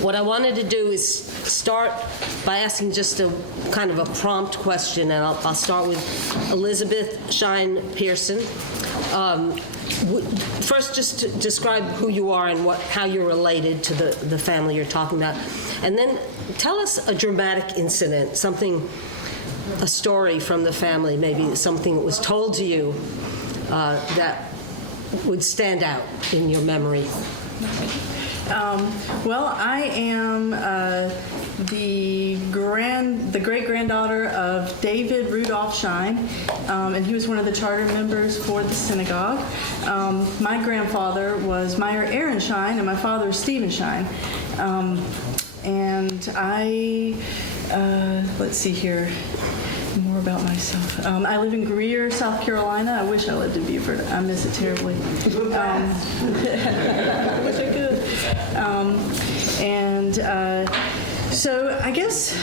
What I wanted to do is start by asking just a kind of a prompt question, and I'll start with Elizabeth Shine Pearson. First, just to describe who you are and how you're related to the family you're talking about. And then tell us a dramatic incident, a story from the family, maybe something that was told to you that would stand out in your memory. Well, I am the great-granddaughter of David Rudolph Shine, and he was one of the charter members for the synagogue. My grandfather was Meyer Aaron Shine, and my father was Stephen Shine. And let's see here. More about myself. I live in Greer, South Carolina. I wish I lived in Beaufort. I miss it terribly. I wish I could. So I guess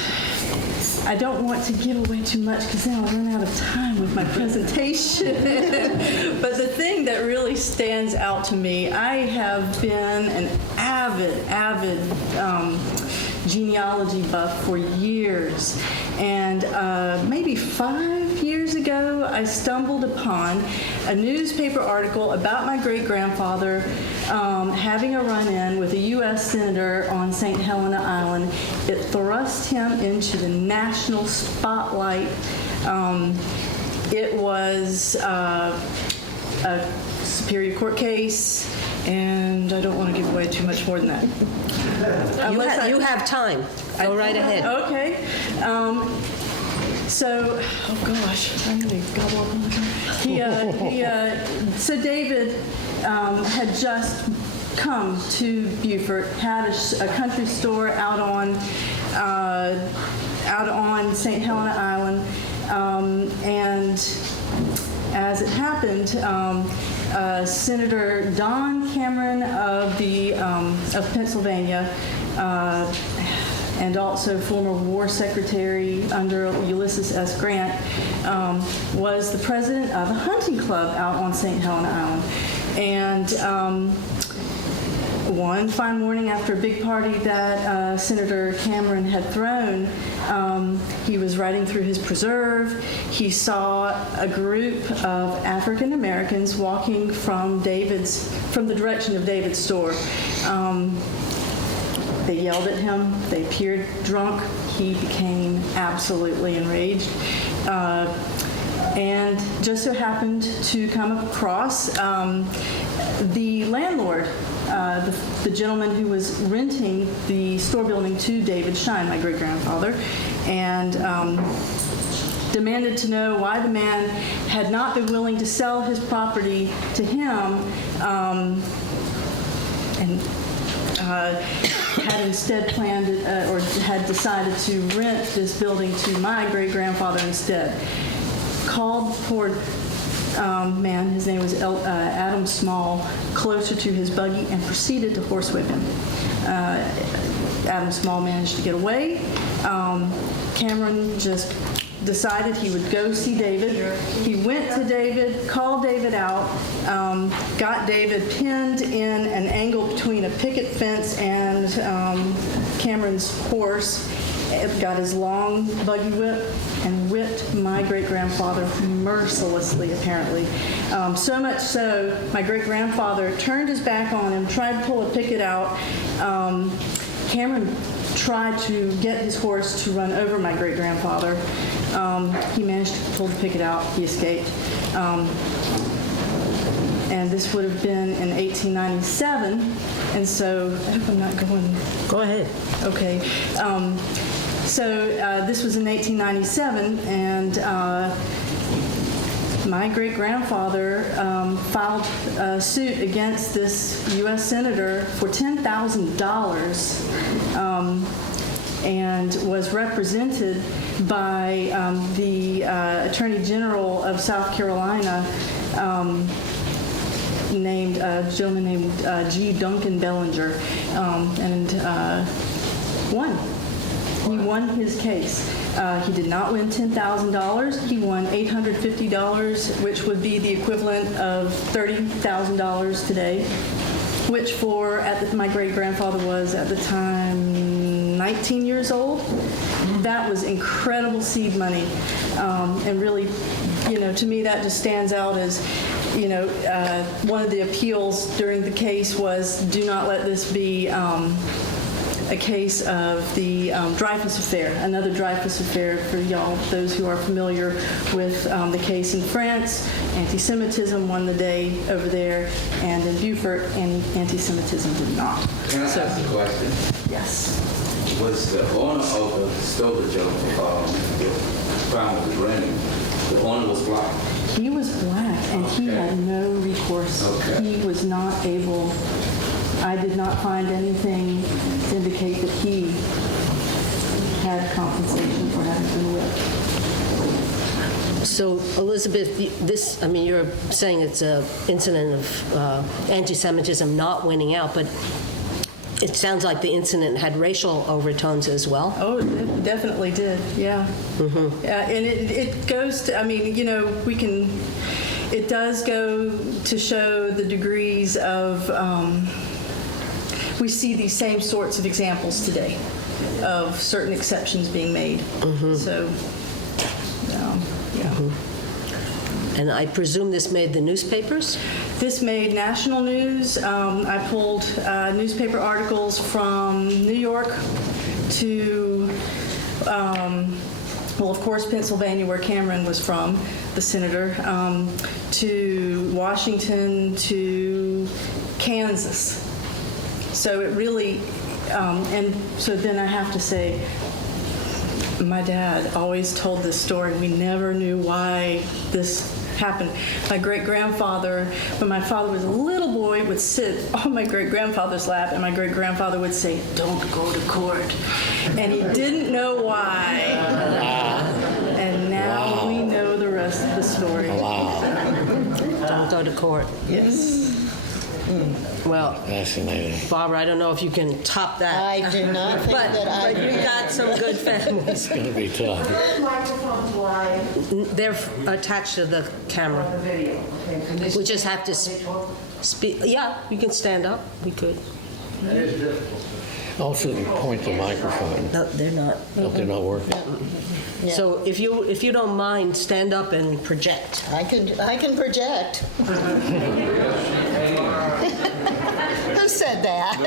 I don't want to give away too much because then I'll run out of time with my presentation. But the thing that really stands out to me, I have been an avid genealogy buff for years. And maybe 5 years ago, I stumbled upon a newspaper article about my great-grandfather having a run-in with a U.S. senator on St. Helena Island. It thrust him into the national spotlight. It was a Superior Court case, and I don't want to give away too much more than that. You have time. Go right ahead. Okay. So, oh gosh, I'm going to gobble up on the time. So David had just come to Beaufort, had a country store out on St. Helena Island, and as it happened, Senator Don Cameron of Pennsylvania, and also former War Secretary under Ulysses S. Grant, was the president of a hunting club out on St. Helena Island. And one fine morning after a big party that Senator Cameron had thrown, he was riding through his preserve. He saw a group of African Americans walking from the direction of David's store. They yelled at him. They appeared drunk. He became absolutely enraged. And just so happened to come across the landlord, the gentleman who was renting the store building to David Shine, my great-grandfather, and demanded to know why the man had not been willing to sell his property to him, and had instead planned or had decided to rent this building to my great-grandfather instead. Called poor man, his name was Adam Small, closer to his buggy and proceeded to horsewhip him. Adam Small managed to get away. Cameron just decided he would go see David. He went to David, called David out, got David pinned in an angle between a picket fence and Cameron's horse, got his long buggy whip, and whipped my great-grandfather mercilessly, apparently. So much so, my great-grandfather turned his back on him, tried to pull a picket out. Cameron tried to get his horse to run over my great-grandfather. He managed to pull the picket out. He escaped. And this would have been in 1897. And so, I hope I'm not going... Go ahead. Okay. So this was in 1897, and my great-grandfather filed a suit against this U.S. senator for $10,000 and was represented by the Attorney General of South Carolina, a gentleman named G. Duncan Bellinger, and won. He won his case. He did not win $10,000. He won $850, which would be the equivalent of $30,000 today, which my great-grandfather was at the time 19 years old. That was incredible seed money. And really, to me, that just stands out as, one of the appeals during the case was, do not let this be a case of the Dreyfus Affair, another Dreyfus Affair for y'all, those who are familiar with the case in France. Anti-Semitism won the day over there, and in Beaufort, anti-Semitism did not. Can I ask a question? Yes. Was the owner of the storage of the family was renting, the owner was black? He was black, and he had no recourse. Okay. He was not able, I did not find anything to indicate that he had compensation for having been whipped. So, Elizabeth, you're saying it's an incident of anti-Semitism not winning out, but it sounds like the incident had racial overtones as well. Oh, it definitely did, yeah. Mm-hmm. And it goes to, it does go to show the degrees of, we see these same sorts of examples today of certain exceptions being made. Mm-hmm. So, yeah. Mm-hmm. And I presume this made the newspapers? This made national news. I pulled newspaper articles from New York to, of course, Pennsylvania, where Cameron was from, the senator, to Washington, to Kansas. So it really, and so then I have to say, my dad always told this story. We never knew why this happened. My great-grandfather, when my father was a little boy, would sit on my great-grandfather's lap, and my great-grandfather would say, "Don't go to court." And he didn't know why. And now we know the rest of the story. Wow. Don't go to court. Yes. Well, Fascinating. Barbara, I don't know if you can top that. I do not think But you got some good families. It's going to be tough. Microphones live They're attached to the camera. on the video. Okay, and this We just have to speak. Yeah, you can stand up. We could. Also, point the microphone. No, they're not. If they're not working. Yeah. So if you don't mind, stand up and project. I can project. Who said that?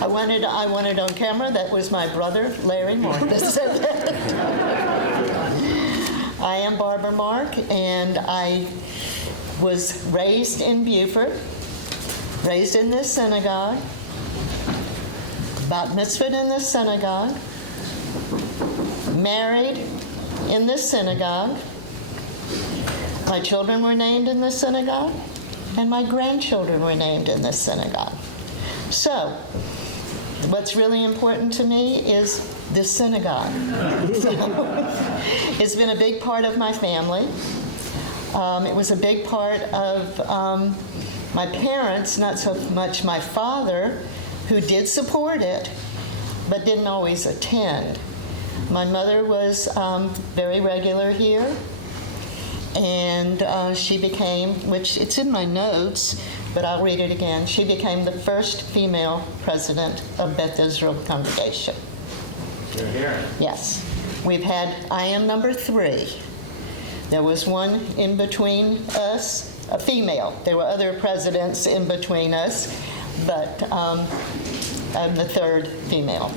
I wanted on camera. That was my brother, Larry Mark, that said that. I am Barbara Mark, and I was raised in Beaufort, raised in this synagogue, bat mitzvahed in this synagogue, married in this synagogue. My children were named in this synagogue, and my grandchildren were named in this synagogue. So, what's really important to me is this synagogue. So, it's been a big part of my family. It was a big part of my parents, not so much my father, who did support it, but didn't always attend. My mother was very regular here, and she became, which it's in my notes, but I'll read it again. She became the first female president of Beth Israel Congregation. You're here. Yes. I am number 3. There was one in between us, a female. There were other presidents in between us, but I'm the 3rd female.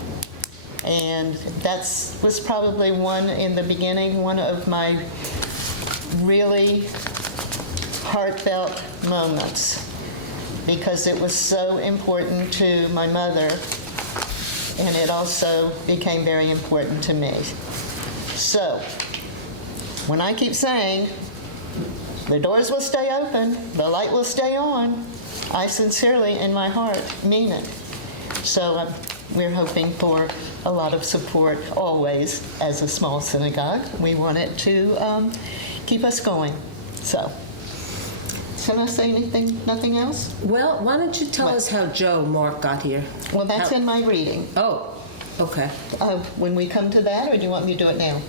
And that was probably one in the beginning, one of my really heartfelt moments, because it was so important to my mother, and it also became very important to me. So, when I keep saying, the doors will stay open, the light will stay on, I sincerely, in my heart, mean it. So we're hoping for a lot of support always as a small synagogue. We want it to keep us going. So, should I say anything, nothing else? Well, why don't you tell us how Joe Mark got here? Well, that's in my reading. Oh, okay. When we come to that, or do you want me to do it now?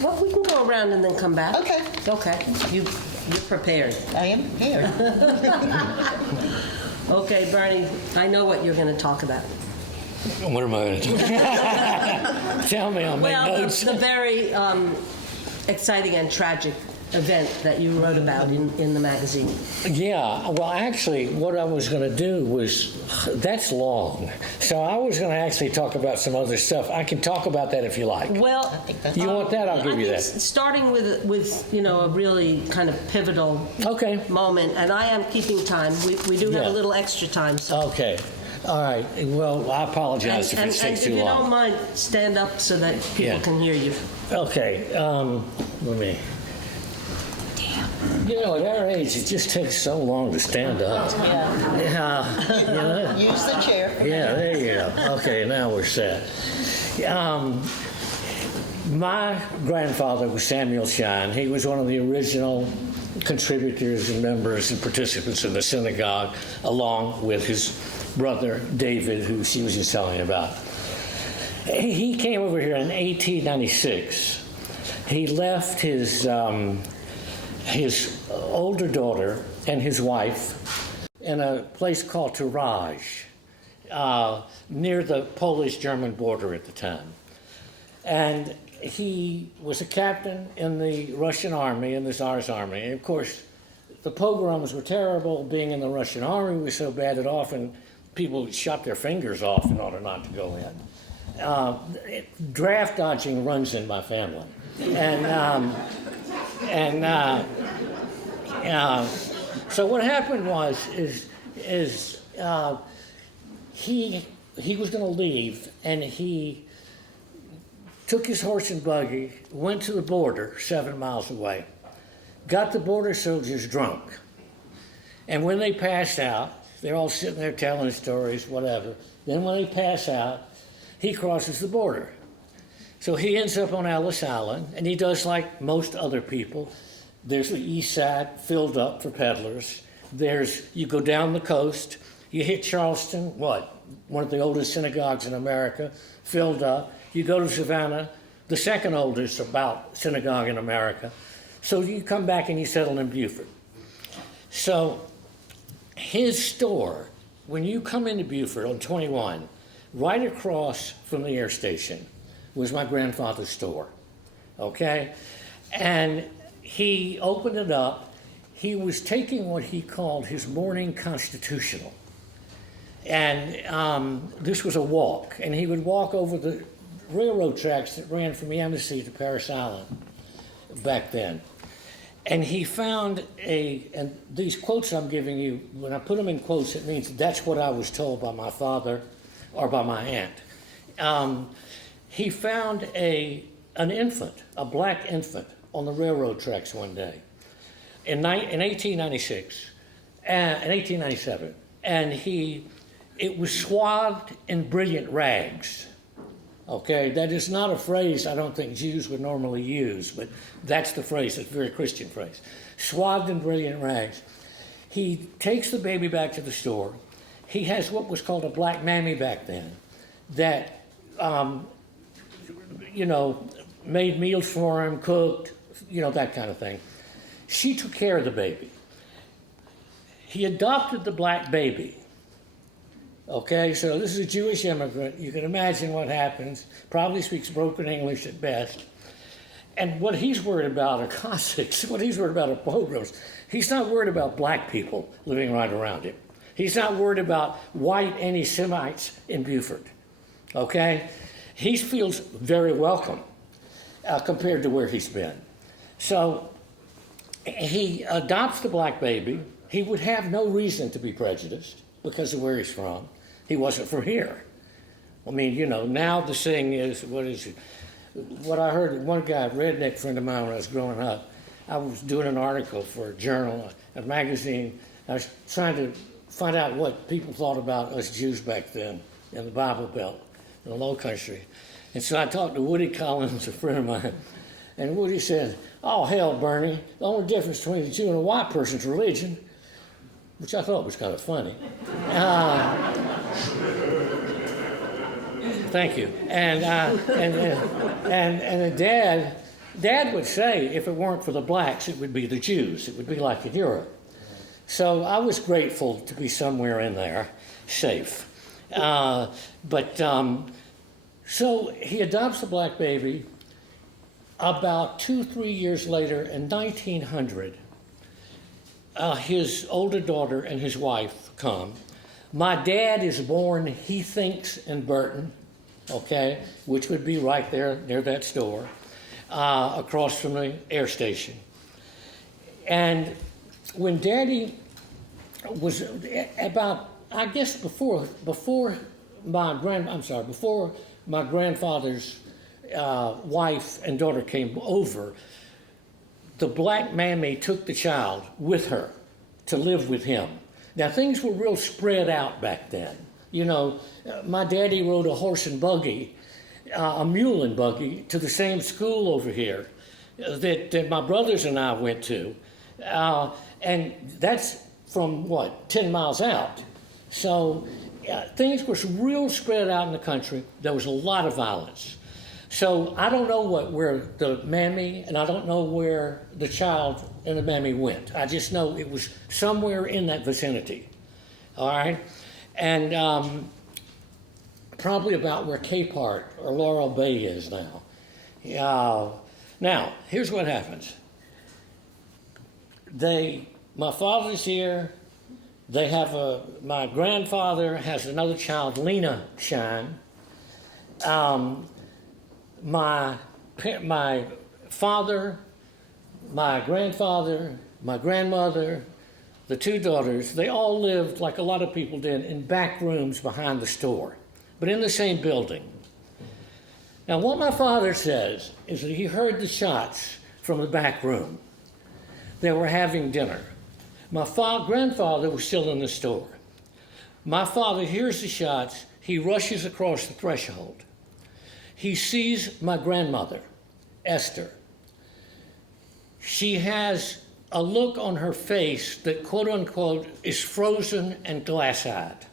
Well, we can go around and then come back. Okay. Okay. You're prepared. I am here. Okay, Bernie, I know what you're going to talk about. What am I going to do? Tell me, I'll make Well, notes. the very exciting and tragic event that you wrote about in the magazine. Yeah, well, actually, what I was going to do was, that's long. So I was going to actually talk about some other stuff. I can talk about that if you like. Well, You want that? I'll give you I that. think starting with a really kind of pivotal Okay. moment, and I am keeping time. We do have Yeah. a little extra time, so. Okay. All right. Well, I apologize if it takes if too you don't long. mind, stand up so that people Yeah. can hear you. Okay. Let me. You know, at our age, it just takes so long to stand up. Yeah. Use the chair. Yeah, there you go. Okay, now we're set. My grandfather was Samuel Shine. He was one of the original contributors and members and participants in the synagogue, along with his brother David, who she was just telling you about. He came over here in 1896. He left his older daughter and his wife in a place called Taraj, near the Polish-German border at the time. And he was a captain in the Russian army, in the Tsar's army. And of course, the pogroms were terrible. Being in the Russian army was so bad that often people shot their fingers off in order not to go in. Draft dodging runs in my family. So what happened was he was going to leave, and he took his horse and buggy, went to the border 7 miles away, got the border soldiers drunk, and when they passed out, they're all sitting there telling stories, whatever. Then when they pass out, he crosses the border. So he ends up on Ellis Island, and he does like most other people. There's the east side filled up for peddlers. You go down the coast, you hit Charleston, one of the oldest synagogues in America, filled up. You go to Savannah, the second oldest about synagogue in America. So you come back and you settle in Beaufort. So his store, when you come into Beaufort on 21, right across from the air station was my grandfather's store, okay? And he opened it up. He was taking what he called his morning constitutional. And this was a walk, and he would walk over the railroad tracks that ran from Yamasee to Paris Island back then. And he found and these quotes I'm giving you, when I put them in quotes, it means that's what I was told by my father or by my aunt. He found an infant, a black infant, on the railroad tracks one day in 1896, in 1897, and it was swathed in brilliant rags. Okay, that is not a phrase I don't think Jews would normally use, but that's the phrase. It's a very Christian phrase. Swathed in brilliant rags. He takes the baby back to the store. He has what was called a black mammy back then that, made meals for him, cooked, that kind of thing. She took care of the baby. He adopted the black baby. Okay, so this is a Jewish immigrant. You can imagine what happens. Probably speaks broken English at best. And what he's worried about are Cossacks. What he's worried about are pogroms. He's not worried about black people living right around him. He's not worried about white anti-Semites in Beaufort. Okay? He feels very welcome compared to where he's been. So he adopts the black baby. He would have no reason to be prejudiced because of where he's from. He wasn't from here. I mean, now the saying is, what I heard one guy, a redneck friend of mine when I was growing up, I was doing an article for a journal, a magazine. I was trying to find out what people thought about us Jews back then in the Bible Belt, in the Low Country. And so I talked to Woody Collins, a friend of mine, and Woody said, "Oh, hell, Bernie, the only difference between a Jew and a white person's religion," which I thought was kind of funny. Thank you. And Dad would say, if it weren't for the blacks, it would be the Jews. It would be like in Europe. So I was grateful to be somewhere in there, safe. So he adopts the black baby. About 2-3 years later, in 1900, his older daughter and his wife come. My dad is born, he thinks, in Burton, okay, which would be right there near that store, across from the air station. And when Daddy was about, I guess before my grandfather's wife and daughter came over, the black mammy took the child with her to live with him. Now, things were real spread out back then. You know, my daddy rode a horse and buggy, a mule and buggy, to the same school over here that my brothers and I went to. And that's from, 10 miles out. So things were real spread out in the country. There was a lot of violence. So I don't know where the mammy and I don't know where the child and the mammy went. I just know it was somewhere in that vicinity. All right? And probably about where Capehart or Laurel Bay is now. Now, here's what happens. My father's here. They have my grandfather has another child, Lena Shine. My father, my grandfather, my grandmother, the two daughters, they all lived, like a lot of people did, in back rooms behind the store, but in the same building. Now, what my father says is that he heard the shots from the back room. They were having dinner. My grandfather was still in the store. My father hears the shots. He rushes across the threshold. He sees my grandmother, Esther. She has a look on her face that, quote unquote, is frozen and glass-eyed.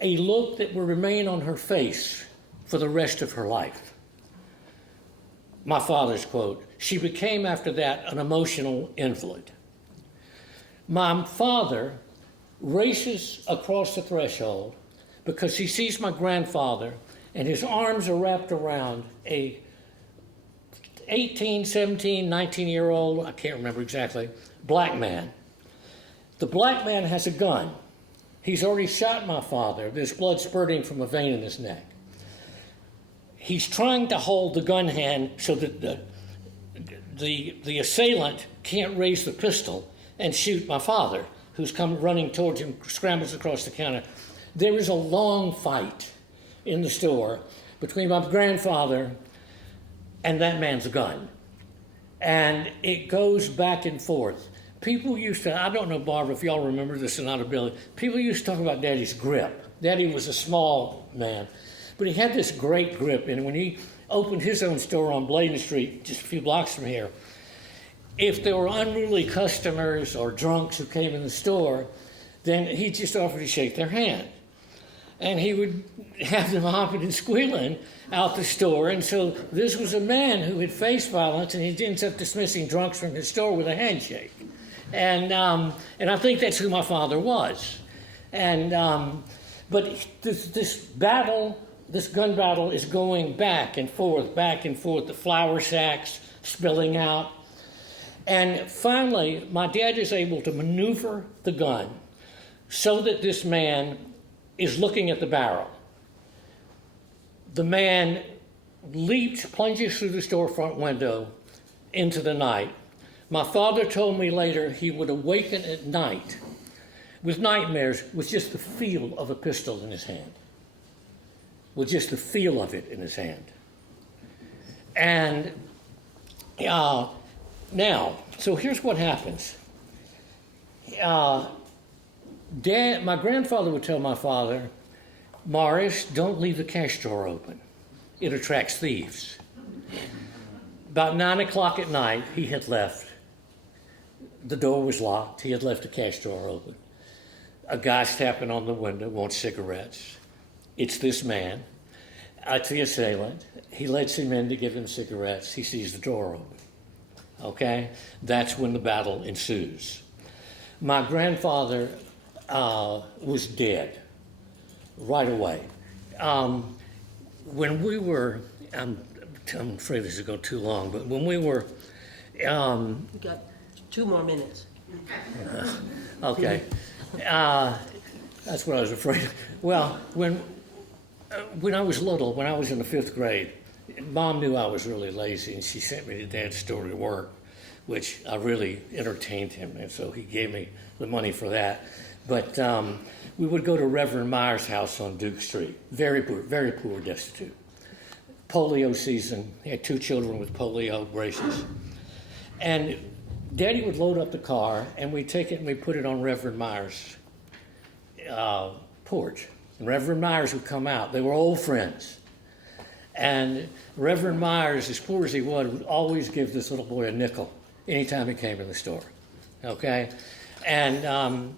A look that will remain on her face for the rest of her life. My father's quote, she became after that an emotional invalid. My father races across the threshold because he sees my grandfather and his arms are wrapped around a 18, 17, 19-year-old, I can't remember exactly, black man. The black man has a gun. He's already shot my father. There's blood spurting from a vein in his neck. He's trying to hold the gun hand so that the assailant can't raise the pistol and shoot my father, who's come running towards him, scrambles across the counter. There is a long fight in the store between my grandfather and that man's gun. And it goes back and forth. People used to, I don't know, Barbara, if y'all remember this or not, Billy, people used to talk about Daddy's grip. Daddy was a small man, but he had this great grip. And when he opened his own store on Bladen Street, just a few blocks from here, if there were unruly customers or drunks who came in the store, then he just offered to shake their hand. And he would have them hopping and squealing out the store. And so this was a man who had faced violence, and he ends up dismissing drunks from his store with a handshake. And I think that's who my father was. But this battle, this gun battle, is going back and forth, the flour sacks spilling out. And finally, my dad is able to maneuver the gun so that this man is looking at the barrel. The man plunges through the storefront window into the night. My father told me later he would awaken at night with nightmares with just the feel of a pistol in his hand. With just the feel of it in his hand. And now, so here's what happens. My grandfather would tell my father, Morris, don't leave the cash drawer open. It attracts thieves. About 9 o'clock at night, he had left. The door was locked. He had left the cash drawer open. A guy's tapping on the window, wants cigarettes. It's this man. It's the assailant. He lets him in to give him cigarettes. He sees the door open. Okay? That's when the battle ensues. my grandfather was dead right away. When we were, I'm afraid this is going too long, but when we were, You got 2 more minutes. okay, that's what I was afraid of. Well, when I was little, when I was in the 5th grade, Mom knew I was really lazy, and she sent me to Dad's store to work, which I really entertained him, and so he gave me the money for that. But we would go to Reverend Meyer's house on Duke Street, very poor, destitute. Polio season, he had 2 children with polio braces. And Daddy would load up the car, and we'd take it and we'd put it on Reverend Meyer's porch. And Reverend Myers would come out. They were old friends. And Reverend Myers, as poor as he was, would always give this little boy a nickel anytime he came in the store, okay? And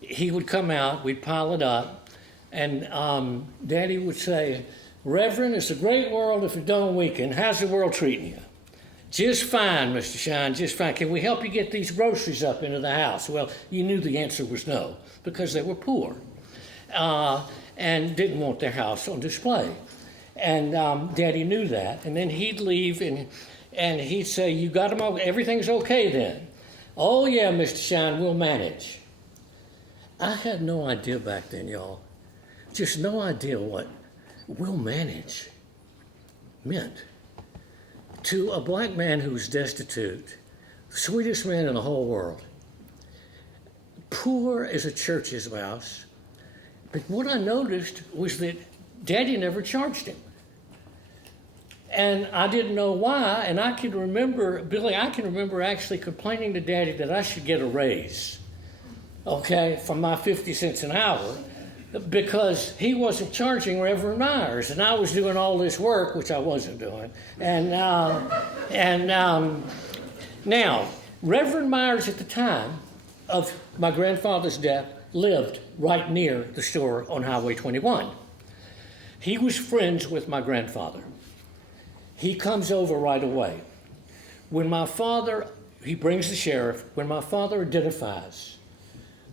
he would come out, we'd pile it up, and Daddy would say, Reverend, it's a great world if it don't weaken. How's the world treating you? Just fine, Mr. Shine, just fine. Can we help you get these groceries up into the house? Well, you knew the answer was no, because they were poor and didn't want their house on display. And Daddy knew that. And then he'd leave and he'd say, you got them all, everything's okay then? Oh yeah, Mr. Shine, we'll manage. I had no idea back then, y'all. Just no idea what we'll manage meant. To a black man who was destitute, the sweetest man in the whole world, poor as a church's mouse. But what I noticed was that Daddy never charged him. And I didn't know why, and I can remember, Billy, I can remember actually complaining to Daddy that I should get a raise, okay, from my 50 cents an hour, because he wasn't charging Reverend Myers, and I was doing all this work, which I wasn't doing. And now, Reverend Myers at the time of my grandfather's death lived right near the store on Highway 21. He was friends with my grandfather. He comes over right away. When my father, he brings the sheriff, when my father identifies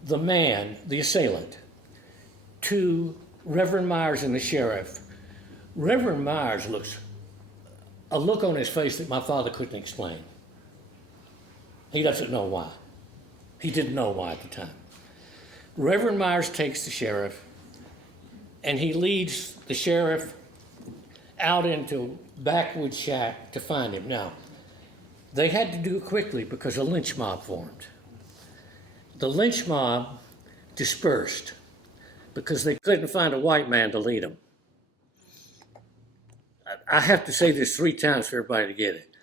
the man, the assailant, to Reverend Myers and the sheriff, Reverend Myers looks a look on his face that my father couldn't explain. He doesn't know why. He didn't know why at the time. Reverend Myers takes the sheriff, and he leads the sheriff out into a backwoods shack to find him. Now, they had to do it quickly because a lynch mob formed. The lynch mob dispersed because they couldn't find a white man to lead them. I have to say this 3 times for everybody to get it.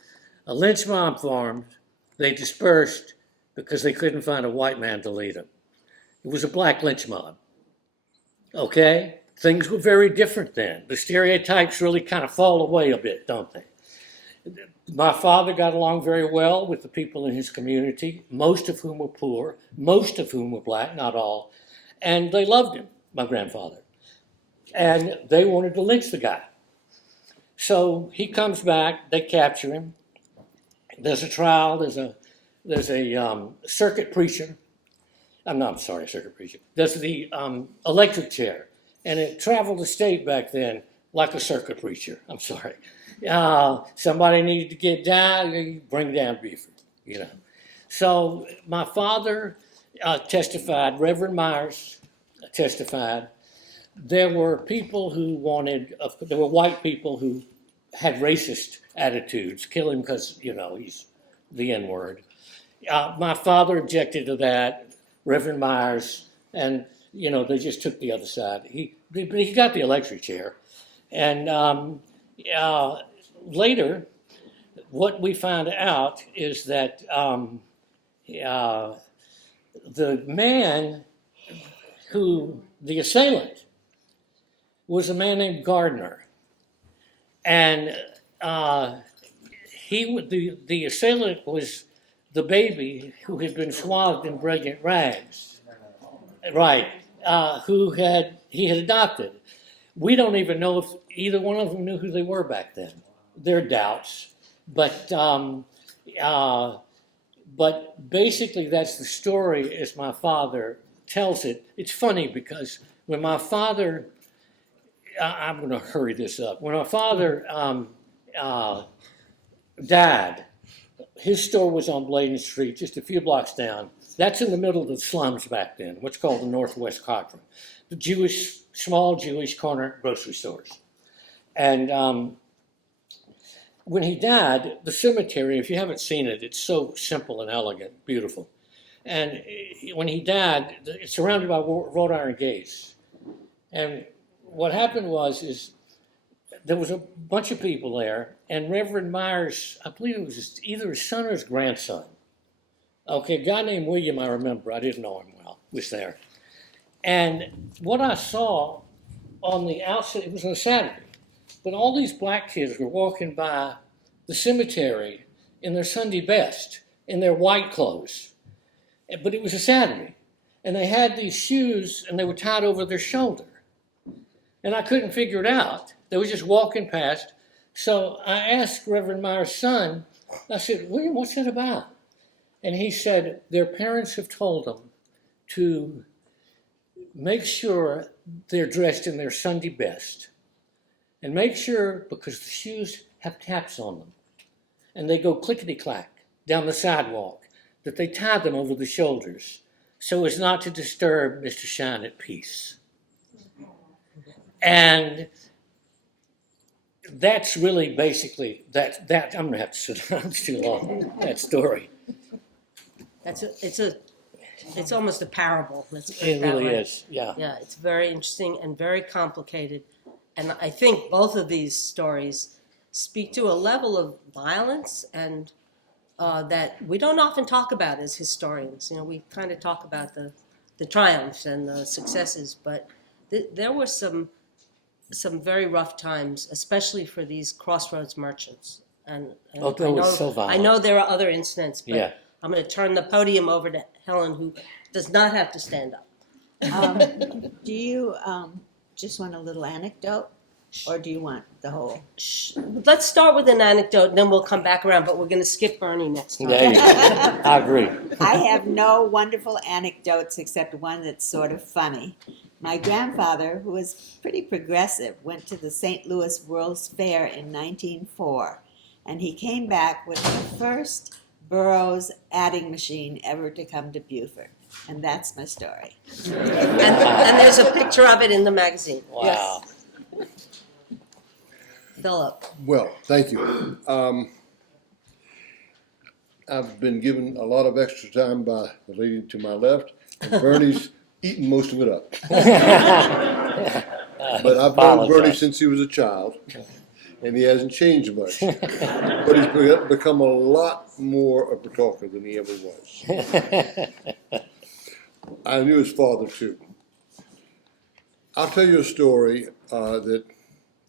A lynch mob formed, they dispersed because they couldn't find a white man to lead them. It was a black lynch mob, okay? Things were very different then. The stereotypes really kind of fall away a bit, don't they? My father got along very well with the people in his community, most of whom were poor, most of whom were black, not all, and they loved him, my grandfather. And they wanted to lynch the guy. So he comes back, they capture him. There's a trial, there's a circuit preacher. Circuit preacher. There's the electric chair. And it traveled the state back then like a circuit preacher. I'm sorry. Somebody needed to get down, you bring down Beaufort, you know. So my father testified, Reverend Myers testified. There were people who there were white people who had racist attitudes, kill him because, you know, he's the N-word. My father objected to that, Reverend Myers, and, you know, they just took the other side. He got the electric chair. And later, what we found out is that the man the assailant, was a man named Gardner. And the assailant was the baby who had been swathed in brilliant rags, right? Who he had adopted. We don't even know if either one of them knew who they were back then. There are doubts, but But basically, that's the story as my father tells it. It's funny because when my father, I'm going to hurry this up. When my father died, his store was on Bladen Street, just a few blocks down. That's in the middle of the slums back then, what's called the Northwest Quadrant. The small Jewish corner grocery stores. And when he died, the cemetery, if you haven't seen it, it's so simple and elegant, beautiful. And when he died, it's surrounded by wrought iron gates. And what happened is there was a bunch of people there, and Reverend Myers, I believe it was either his son or his grandson. Okay, a guy named William, I remember, I didn't know him well, was there. And what I saw on the outside, it was on a Saturday, but all these black kids were walking by the cemetery in their Sunday best, in their white clothes. But it was a Saturday. And they had these shoes, and they were tied over their shoulder. And I couldn't figure it out. They were just walking past. So I asked Reverend Myers' son, I said, William, what's that about? And he said, their parents have told them to make sure they're dressed in their Sunday best. And make sure, because the shoes have taps on them, and they go clickety-clack down the sidewalk, that they tie them over the shoulders so as not to disturb Mr. Shine at Peace. And that's really basically that I'm gonna have to sit down. It's too long, that story. It's almost a parable. Let's put It that really way. is, yeah. Yeah, it's very interesting and very complicated. And I think both of these stories speak to a level of violence and that we don't often talk about as historians. You know, we kind of talk about the triumphs and the successes, but there were some very rough times, especially for these crossroads merchants. And Oh, that was so violent. I know there are other incidents, but Yeah. I'm going to turn the podium over to Helen, who does not have to stand up. Do you just want a little anecdote, or do you want the whole? Let's start with an anecdote, and then we'll come back around, but we're going to skip Bernie next time. There you go. I agree. I have no wonderful anecdotes except one that's sort of funny. My grandfather, who was pretty progressive, went to the St. Louis World's Fair in 1904, and he came back with the first Burroughs adding machine ever to come to Beaufort. And that's my story. And there's a picture of it in the magazine. Wow. Philip. Well, thank you. I've been given a lot of extra time by the lady to my left, and Bernie's eaten most of it up. But I've known Bernie since he was a child, and he hasn't changed much. But he's become a lot more of a talker than he ever was. I knew his father too. I'll tell you a story that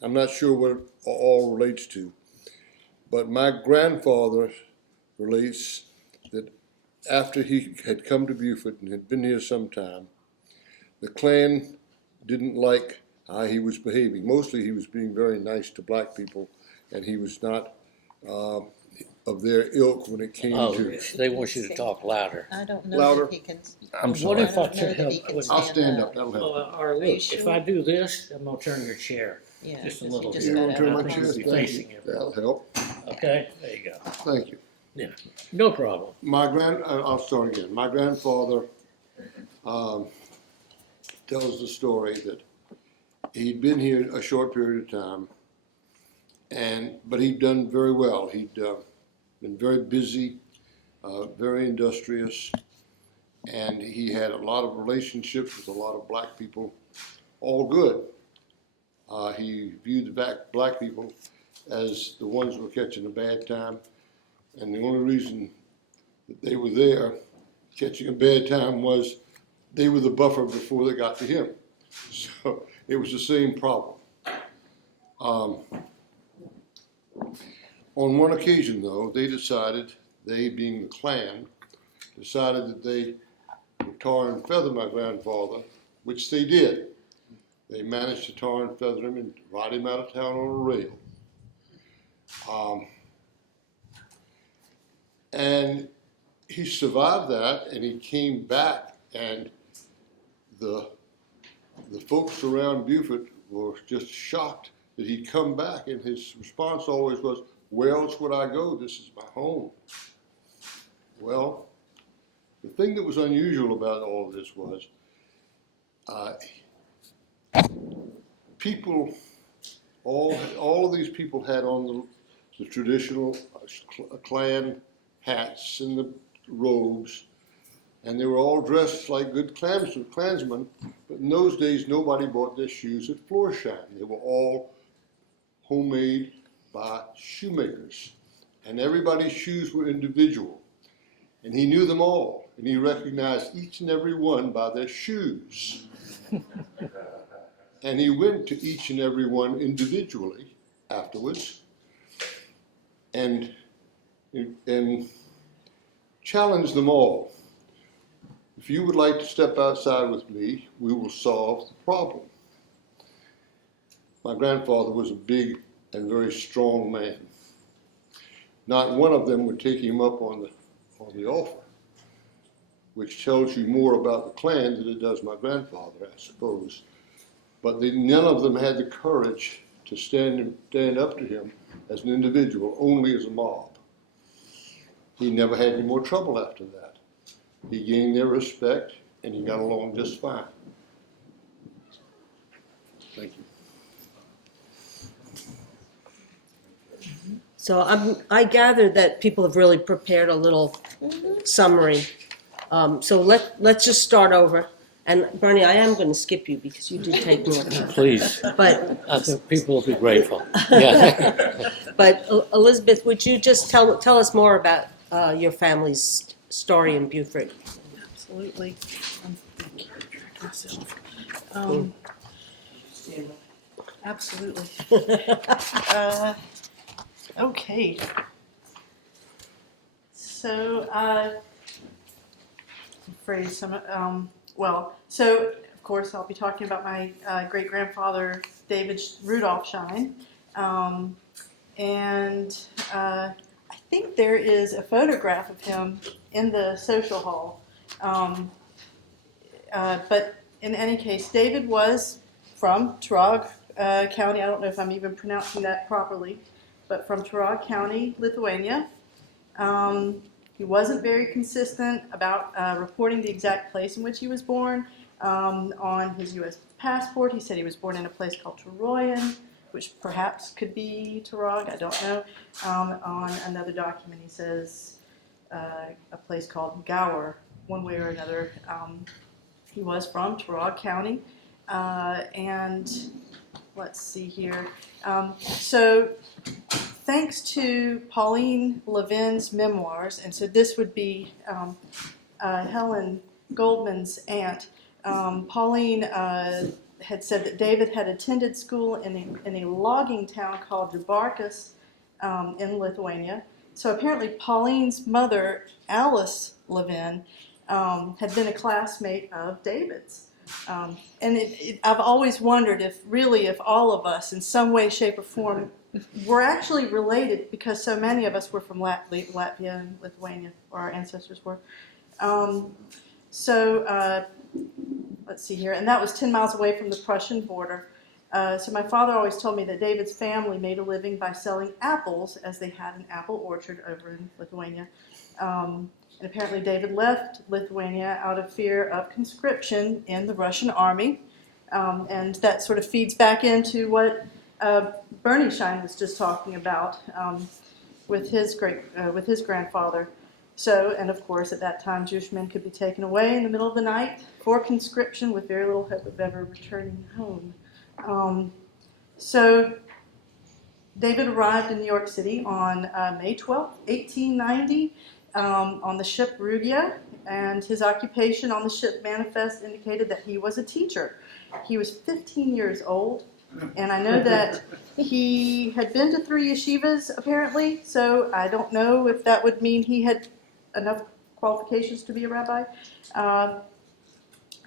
I'm not sure what it all relates to, but my grandfather relates that after he had come to Beaufort and had been here some time, the Klan didn't like how he was behaving. Mostly he was being very nice to black people, and he was not of their ilk when it came to. They want you to talk louder. I don't know Louder. that he can. I'm What sorry. if I I don't know turn that he can I'll stand stand up. up. That'll help. or Are look, you if sure? I do this, I'm gonna turn your chair Yeah, just a 'cause little you bit. just You want to turn And I my think chair? it'll be Thank facing you. you. That'll help. Okay, there you go. Thank you. Yeah, no problem. I'll start again. My grandfather tells the story that he'd been here a short period of time, but he'd done very well. He'd been very busy, very industrious, and he had a lot of relationships with a lot of black people, all good. He viewed the black people as the ones who were catching a bad time, and the only reason that they were there catching a bad time was they were the buffer before they got to him. So it was the same problem. On one occasion, though, they being the Klan, decided that they would tar and feather my grandfather, which they did. They managed to tar and feather him and ride him out of town on a rail. And he survived that, and he came back, and the folks around Beaufort were just shocked that he'd come back, and his response always was, "Where else would I go? This is my home." Well, the thing that was unusual about all of this was people, all of these people had on the traditional Klan hats and the robes, and they were all dressed like good Klansmen, but in those days nobody bought their shoes at Florsheim. They were all homemade by shoemakers, and everybody's shoes were individual, and he knew them all, and he recognized each and every one by their shoes. And he went to each and every one individually afterwards and challenged them all. If you would like to step outside with me, we will solve the problem. My grandfather was a big and very strong man. Not one of them would take him up on the offer, which tells you more about the Klan than it does my grandfather, I suppose. But none of them had the courage to stand up to him as an individual, only as a mob. He never had any more trouble after that. He gained their respect, and he got along just fine. Thank you. So I gather that people have really prepared a little summary. So let's just start over. And Bernie, I am going to skip you because you did take more time. Please. But I think people will be grateful. Yeah. but Elizabeth, would you just tell us more about your family's story in Beaufort? Absolutely. Absolutely. Okay. So, phrase some. So of course I'll be talking about my great-grandfather David Rudolph Shine, and I think there is a photograph of him in the social hall. But in any case, David was from Turog County. I don't know if I'm even pronouncing that properly, but from Turog County, Lithuania. He wasn't very consistent about reporting the exact place in which he was born. On his U.S. passport, he said he was born in a place called Toroyan, which perhaps could be Turog, I don't know. On another document, he says a place called Gower. One way or another, he was from Turog County. And let's see here. So thanks to Pauline Levin's memoirs, and so this would be Helen Goldman's aunt, Pauline had said that David had attended school in a logging town called Dubarkas in Lithuania. So apparently Pauline's mother, Alice Levin, had been a classmate of David's. And I've always wondered if all of us in some way, shape, or form were actually related, because so many of us were from Latvia and Lithuania, or our ancestors were. Let's see here, and that was 10 miles away from the Prussian border. So my father always told me that David's family made a living by selling apples, as they had an apple orchard over in Lithuania. And apparently David left Lithuania out of fear of conscription in the Russian army. And that sort of feeds back into what Bernie Shine was just talking about with his grandfather. So, and of course, at that time, Jewish men could be taken away in the middle of the night for conscription with very little hope of ever returning home. So David arrived in New York City on May 12, 1890, on the ship Rugia, and his occupation on the ship manifest indicated that he was a teacher. He was 15 years old, and I know that he had been to 3 yeshivas, apparently, so I don't know if that would mean he had enough qualifications to be a rabbi,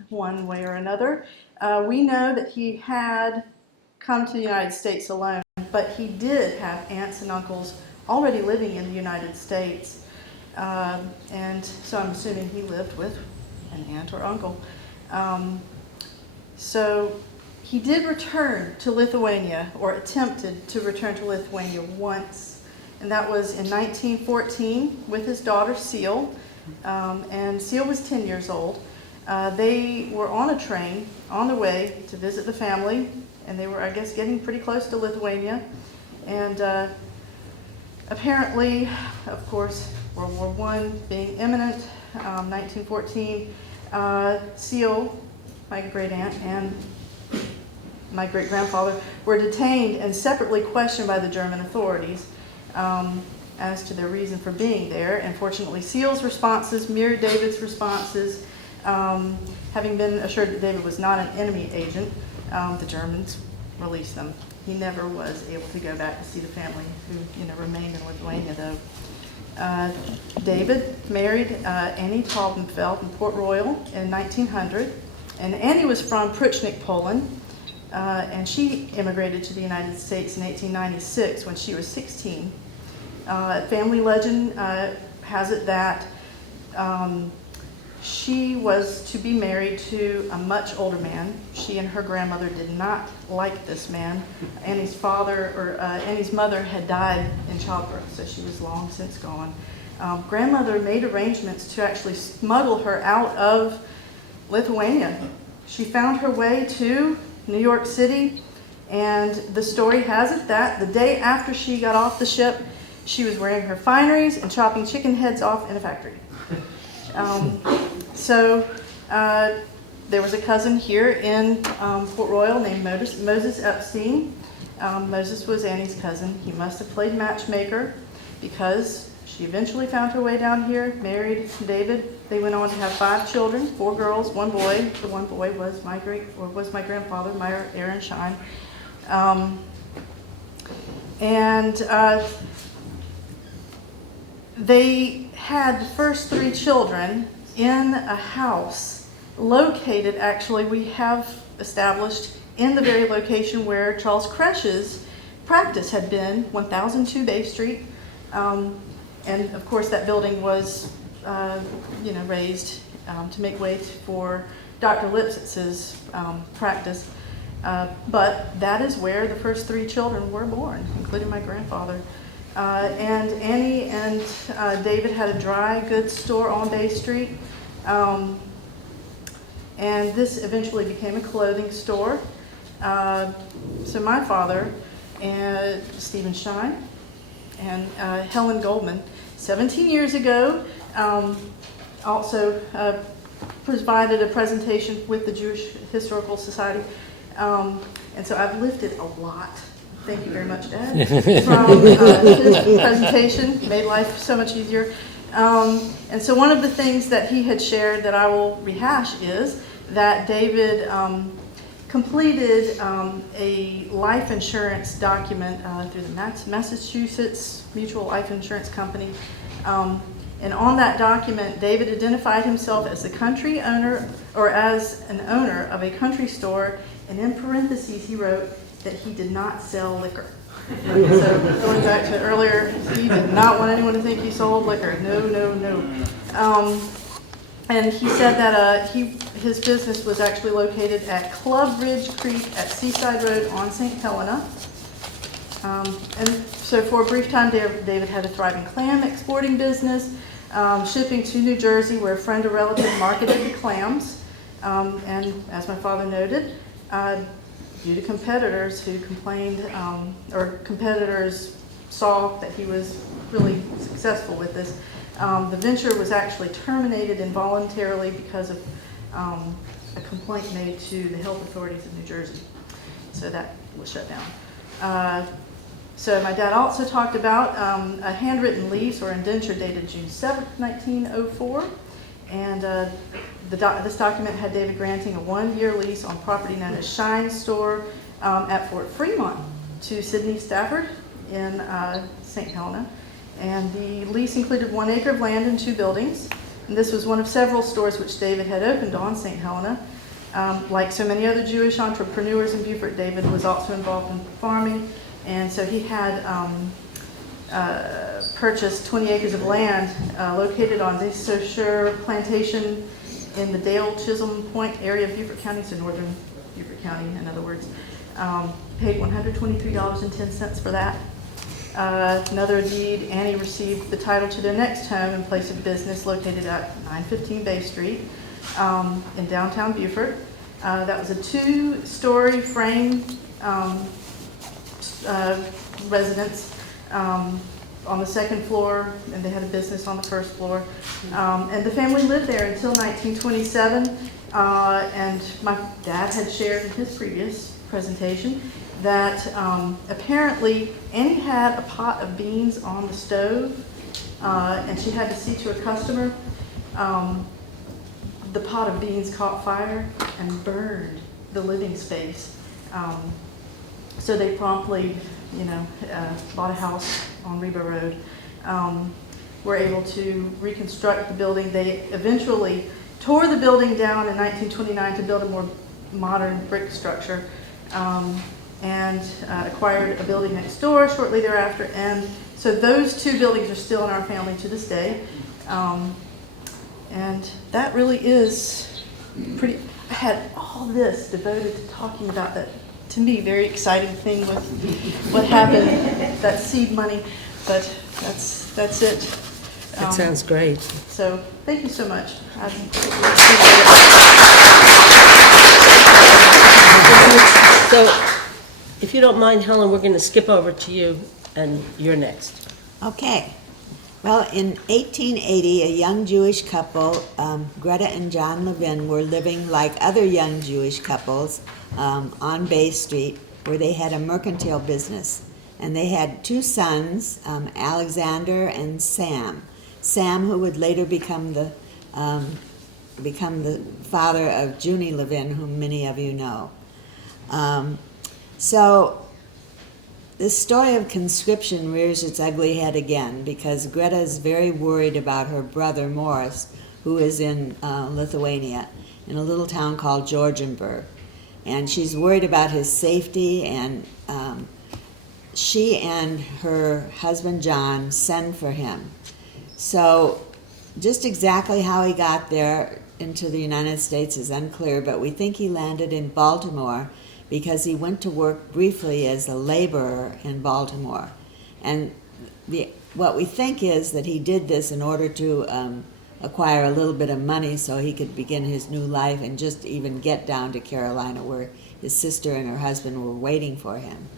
one way or another. We know that he had come to the United States alone, but he did have aunts and uncles already living in the United States. And so I'm assuming he lived with an aunt or uncle. So he did return to Lithuania, or attempted to return to Lithuania once, and that was in 1914 with his daughter Seal, and Seal was 10 years old. They were on a train on the way to visit the family, and they were, I guess, getting pretty close to Lithuania. And apparently, of course, World War I being imminent, 1914, Seal, my great aunt, and my great grandfather were detained and separately questioned by the German authorities as to their reason for being there. And fortunately, Seal's responses mirrored David's responses. Having been assured that David was not an enemy agent, the Germans released them. He never was able to go back to see the family who remained in Lithuania, though. David married Annie Taubenfeld in Port Royal in 1900, and Annie was from Pruchnik, Poland, and she immigrated to the United States in 1896 when she was 16. Family legend has it that she was to be married to a much older man. She and her grandmother did not like this man. Annie's mother had died in childbirth, so she was long since gone. Grandmother made arrangements to actually smuggle her out of Lithuania. She found her way to New York City, and the story has it that the day after she got off the ship, she was wearing her fineries and chopping chicken heads off in a factory. So there was a cousin here in Port Royal named Moses Epstein. Moses was Annie's cousin. He must have played matchmaker because she eventually found her way down here, married David. They went on to have 5 children, 4 girls, 1 boy. The 1 boy was my grandfather, Meyer Aaron Shine. They had the first 3 children in a house located, actually, we have established, in the very location where Charles Kresch's practice had been, 1002 Bay Street. And of course that building was raised to make way for Dr. Lipsitz's practice. But that is where the first 3 children were born, including my grandfather. And Annie and David had a dry goods store on Bay Street. And this eventually became a clothing store. So my father and Stephen Shine and Helen Goldman, 17 years ago, also provided a presentation with the Jewish Historical Society. And so I've lifted a lot. Thank you very much, Dad, from his presentation. Made life so much easier. And so one of the things that he had shared that I will rehash is that David completed a life insurance document through the Massachusetts Mutual Life Insurance Company. And on that document, David identified himself as the country owner, or as an owner of a country store, and in parentheses he wrote that he did not sell liquor. So going back to earlier, he did not want anyone to think he sold liquor. No, no, no. And he said that his business was actually located at Club Ridge Creek at Seaside Road on St. Helena. And so for a brief time, David had a thriving clam exporting business, shipping to New Jersey, where a friend or relative marketed the clams. And as my father noted, due to competitors who complained, or competitors saw that he was really successful with this, the venture was actually terminated involuntarily because of a complaint made to the health authorities of New Jersey. So that was shut down. So my dad also talked about a handwritten lease or indenture dated June 7th, 1904. And this document had David granting a 1-year lease on property known as Shine's Store at Fort Fremont to Sidney Stafford in St. Helena. And the lease included 1 acre of land and 2 buildings. And this was one of several stores which David had opened on St. Helena. Like so many other Jewish entrepreneurs in Beaufort, David was also involved in farming. And so he had purchased 20 acres of land located on the Saussure Plantation in the Dale Chisholm Point area of Beaufort County, so northern Beaufort County, in other words. Paid $123.10 for that. Another deed, Annie received the title to their next home and place of business located at 915 Bay Street in downtown Beaufort. That was a 2-story frame residence on the second floor, and they had a business on the first floor. And the family lived there until 1927, and my dad had shared in his previous presentation that apparently Annie had a pot of beans on the stove, and she had to see to a customer. The pot of beans caught fire and burned the living space. So they promptly, bought a house on Reba Road. Were able to reconstruct the building. They eventually tore the building down in 1929 to build a more modern brick structure. And acquired a building next door shortly thereafter. And so those 2 buildings are still in our family to this day. And that really is pretty, I had all this devoted to talking about that, to me, very exciting thing with what happened, that seed money, but that's it. That sounds great. So thank you so much. So, if you don't mind, Helen, we're going to skip over to you, and you're next. Okay. Well, in 1880, a young Jewish couple, Greta and John Levin, were living like other young Jewish couples on Bay Street, where they had a mercantile business. And they had 2 sons, Alexander and Sam. Sam, who would later become the father of Junie Levin, whom many of you know. So this story of conscription rears its ugly head again because Greta is very worried about her brother Morris, who is in Lithuania, in a little town called Georgianburg. And she's worried about his safety, and she and her husband John send for him. So just exactly how he got there into the United States is unclear, but we think he landed in Baltimore because he went to work briefly as a laborer in Baltimore. And what we think is that he did this in order to acquire a little bit of money so he could begin his new life and just even get down to Carolina, where his sister and her husband were waiting for him.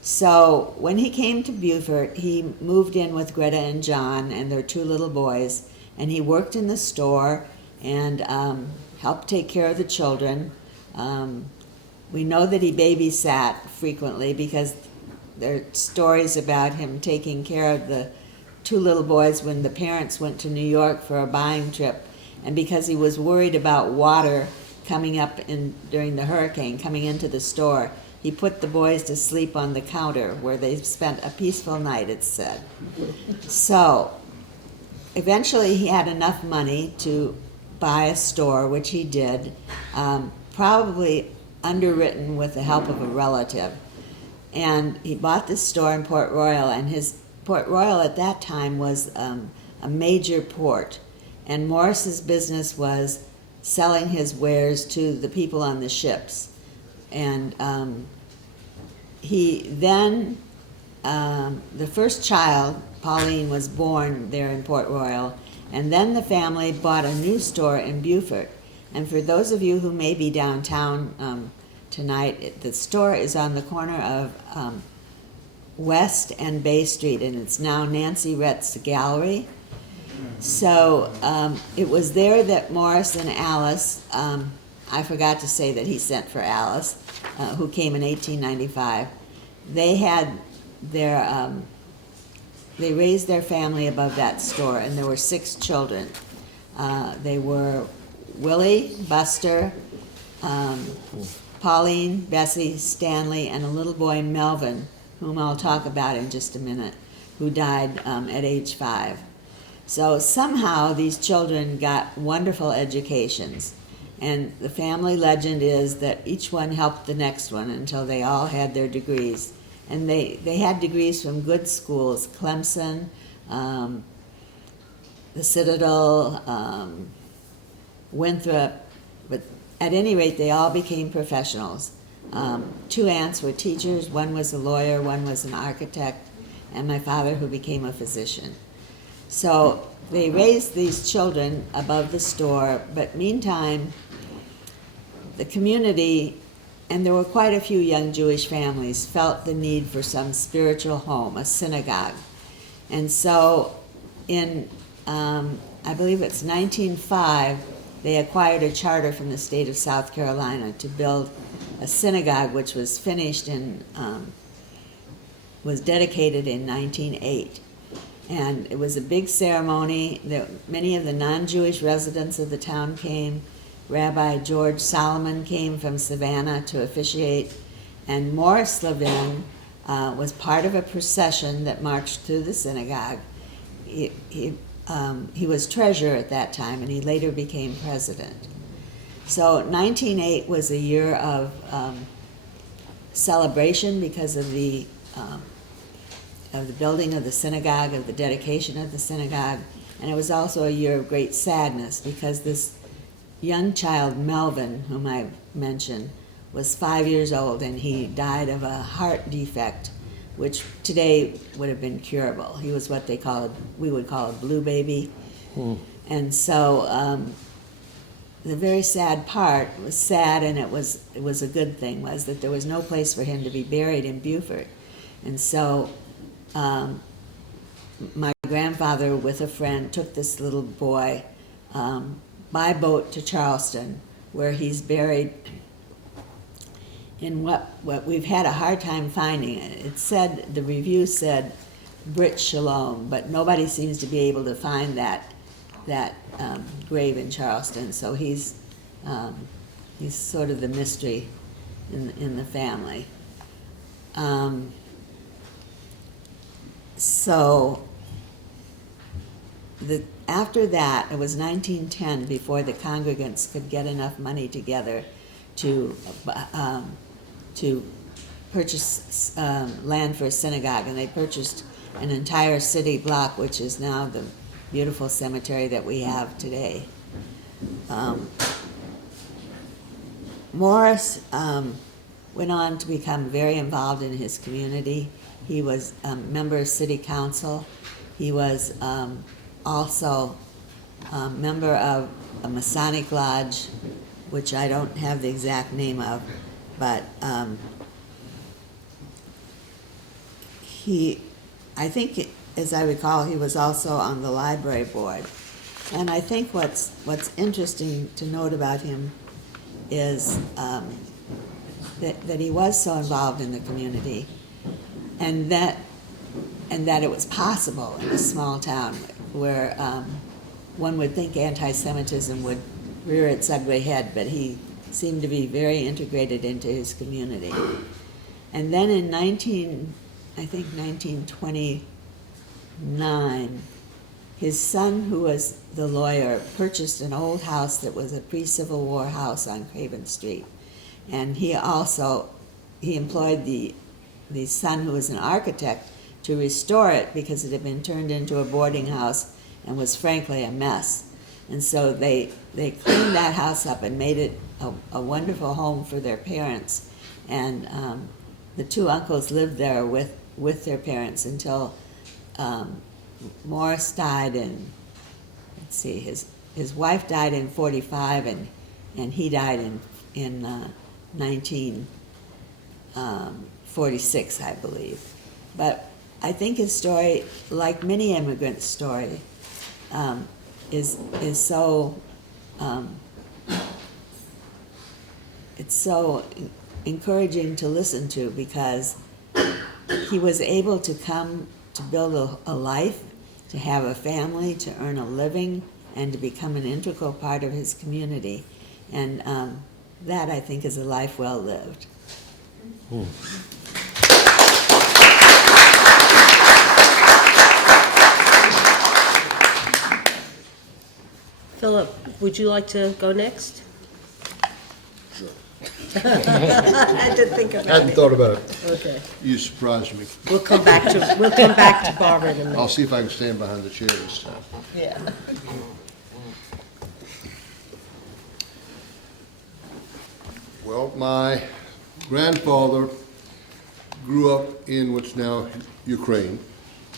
So when he came to Beaufort, he moved in with Greta and John and their 2 little boys, and he worked in the store and helped take care of the children. We know that he babysat frequently because there are stories about him taking care of the 2 little boys when the parents went to New York for a buying trip, and because he was worried about water coming up during the hurricane, coming into the store, he put the boys to sleep on the counter where they spent a peaceful night, it's said. So eventually he had enough money to buy a store, which he did, probably underwritten with the help of a relative. And he bought this store in Port Royal, and his Port Royal at that time was a major port. And Morris's business was selling his wares to the people on the ships. And he then, the first child, Pauline, was born there in Port Royal, and then the family bought a new store in Beaufort. And for those of you who may be downtown tonight, the store is on the corner of West and Bay Street, and it's now Nancy Rhett's Gallery. So it was there that Morris and Alice, I forgot to say that he sent for Alice, who came in 1895. They had their, they raised their family above that store, and there were 6 children. They were Willie, Buster, Pauline, Bessie, Stanley, and a little boy, Melvin, whom I'll talk about in just a minute, who died at age 5. So somehow these children got wonderful educations. And the family legend is that each one helped the next one until they all had their degrees. And they had degrees from good schools, Clemson, the Citadel, Winthrop, but at any rate, they all became professionals. Two aunts were teachers, one was a lawyer, one was an architect, and my father, who became a physician. So they raised these children above the store, but meantime, the community, and there were quite a few young Jewish families, felt the need for some spiritual home, a synagogue. And so in, I believe it's 1905, they acquired a charter from the state of South Carolina to build a synagogue, which was finished in, was dedicated in 1908. And it was a big ceremony. Many of the non-Jewish residents of the town came. Rabbi George Solomon came from Savannah to officiate, and Morris Levin was part of a procession that marched through the synagogue. He was treasurer at that time, and he later became president. So 1908 was a year of celebration because of the building of the synagogue, of the dedication of the synagogue, and it was also a year of great sadness because this young child, Melvin, whom I mentioned, was 5 years old, and he died of a heart defect, which today would have been curable. He was what we would call a blue baby. And so the very sad part was sad, and it was a good thing, was that there was no place for him to be buried in Beaufort. And so my grandfather, with a friend, took this little boy by boat to Charleston, where he's buried in what we've had a hard time finding. It said, the review said Brit Shalom, but nobody seems to be able to find that grave in Charleston. So he's sort of the mystery in the family. After that, it was 1910 before the congregants could get enough money together to purchase land for a synagogue, and they purchased an entire city block, which is now the beautiful cemetery that we have today. Morris went on to become very involved in his community. He was a member of city council. He was also a member of a Masonic lodge, which I don't have the exact name of, but I think, as I recall, he was also on the library board. And I think what's interesting to note about him is that he was so involved in the community, and that it was possible in a small town where one would think anti-Semitism would rear its ugly head, but he seemed to be very integrated into his community. And then in 1929, his son, who was the lawyer, purchased an old house that was a pre-Civil War house on Craven Street. And he employed the son, who was an architect, to restore it because it had been turned into a boarding house and was frankly a mess. And so they cleaned that house up and made it a wonderful home for their parents. And the two uncles lived there with their parents until Morris died in, let's see, his wife died in 45, and he died in 1946, I believe. But I think his story, like many immigrants' story, is so it's so encouraging to listen to, because he was able to come to build a life, to have a family, to earn a living, and to become an integral part of his community. And that, I think, is a life well lived. Philip, would you like to go next? Sure. I did think about Hadn't it. thought about it. Okay. You surprised me. We'll come back to Barbara in a minute. I'll see if I can stand behind the chair this time. Yeah. Well, my grandfather grew up in what's now Ukraine.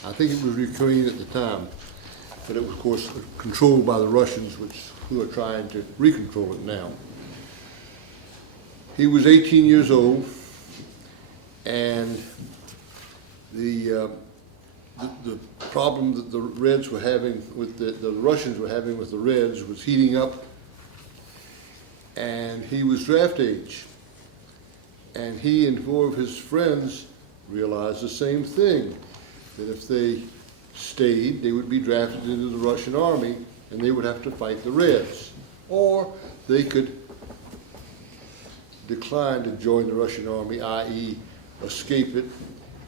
I think it was Ukraine at the time, but it was, of course, controlled by the Russians, who are trying to recontrol it now. He was 18 years old, and the problem that the Reds were having with the Russians were having with the Reds was heating up, and he was draft age. And he and four of his friends realized the same thing, that if they stayed, they would be drafted into the Russian army, and they would have to fight the Reds. Or they could decline to join the Russian army, i.e. escape it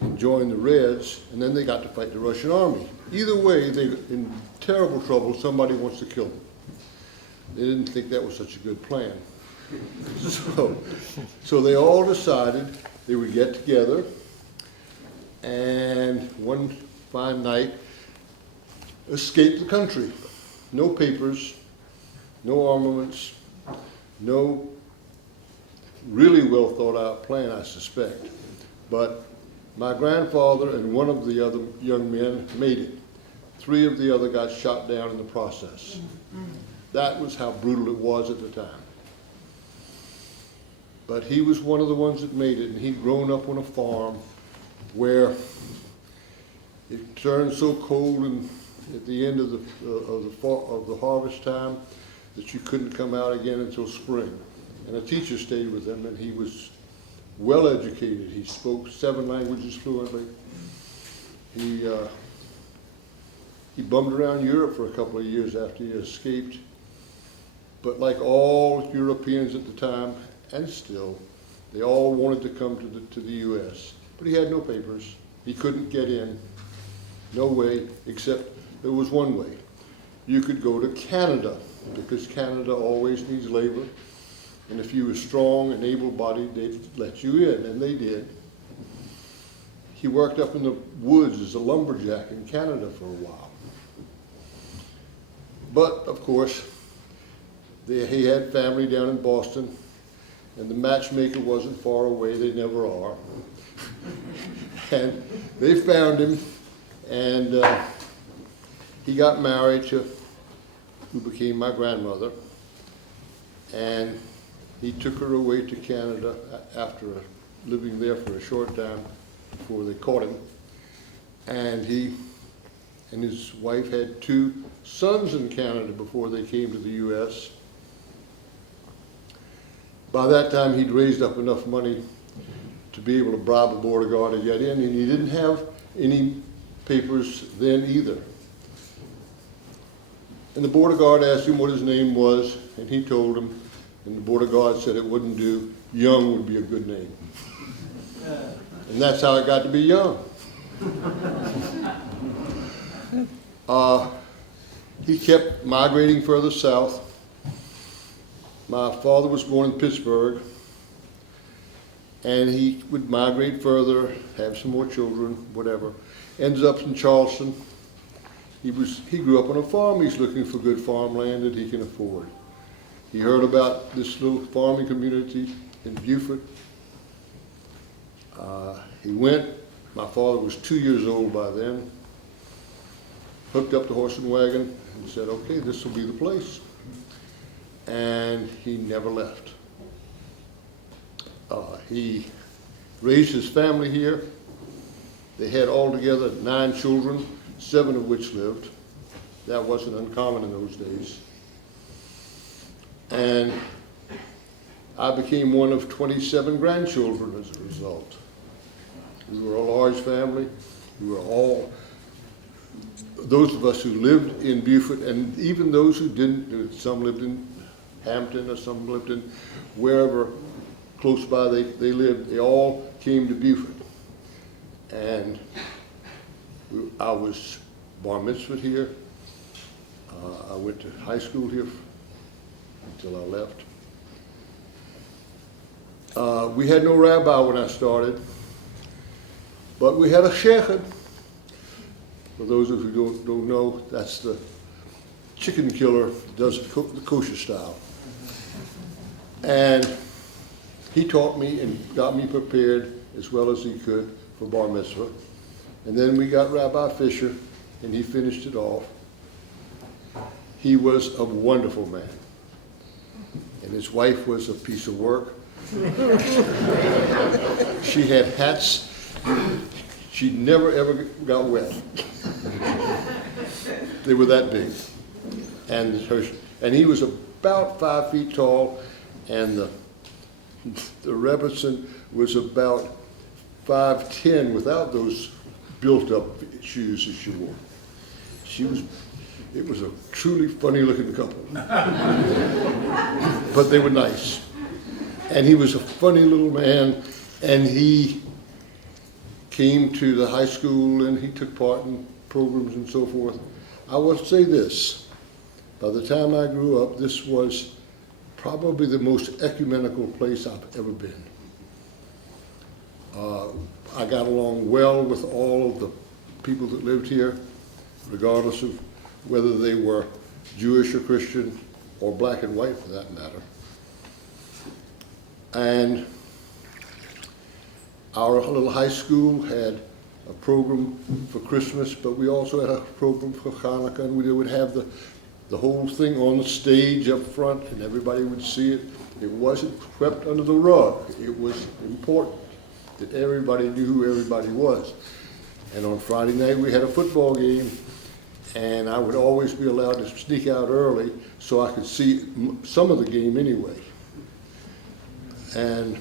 and join the Reds, and then they got to fight the Russian army. Either way, they're in terrible trouble. Somebody wants to kill them. They didn't think that was such a good plan. So they all decided they would get together, and one fine night, escape the country. No papers, no armaments, no really well thought out plan, I suspect. But my grandfather and one of the other young men made it. Three of the other got shot down in the process. That was how brutal it was at the time. But he was one of the ones that made it, and he'd grown up on a farm where it turned so cold and at the end of the harvest time that you couldn't come out again until spring. And a teacher stayed with him, and he was well educated. He spoke 7 languages fluently. He bummed around Europe for a couple of years after he escaped. But like all Europeans at the time, and still, they all wanted to come to the U.S. But he had no papers. He couldn't get in. No way, except there was one way. You could go to Canada, because Canada always needs labor. And if you were strong and able-bodied, they'd let you in, and they did. He worked up in the woods as a lumberjack in Canada for a while. But, of course, he had family down in Boston, and the matchmaker wasn't far away. They never are. And they found him, and he got married to who became my grandmother, and he took her away to Canada after living there for a short time before they caught him. And he and his wife had 2 sons in Canada before they came to the U.S. By that time, he'd raised up enough money to be able to bribe a border guard to get in, and he didn't have any papers then either. And the border guard asked him what his name was, and he told him, and the border guard said it wouldn't do. Young would be a good name. And that's how it got to be Young. He kept migrating further south. My father was born in Pittsburgh, and he would migrate further, have some more children, whatever. Ends up in Charleston. He grew up on a farm. He's looking for good farmland that he can afford. He heard about this little farming community in Beaufort. He went. My father was 2 years old by then. Hooked up the horse and wagon and said, okay, this will be the place. And he never left. He raised his family here. They had altogether 9 children, 7 of which lived. That wasn't uncommon in those days. And I became one of 27 grandchildren as a result. We were a large family. We were all, those of us who lived in Beaufort, and even those who didn't, some lived in Hampton or some lived in wherever close by they lived, they all came to Beaufort. And I was bar mitzvahed here. I went to high school here until I left. We had no rabbi when I started, but we had a shepherd. For those of you who don't know, that's the chicken killer that does it the kosher style. And he taught me and got me prepared as well as he could for bar mitzvah. And then we got Rabbi Fisher, and he finished it off. He was a wonderful man. And his wife was a piece of work. She had hats. She never ever got wet. They were that big. And he was about 5 feet tall, and the Rebbetzin was about 5'10" without those built-up shoes that she wore. It was a truly funny-looking couple. But they were nice. And he was a funny little man, and he came to the high school, and he took part in programs and so forth. I will say this. By the time I grew up, this was probably the most ecumenical place I've ever been. I got along well with all of the people that lived here, regardless of whether they were Jewish or Christian or black and white for that matter. And our little high school had a program for Christmas, but we also had a program for Hanukkah, and we would have the whole thing on the stage up front, and everybody would see it. It wasn't swept under the rug. It was important that everybody knew who everybody was. And on Friday night, we had a football game, and I would always be allowed to sneak out early so I could see some of the game anyway. And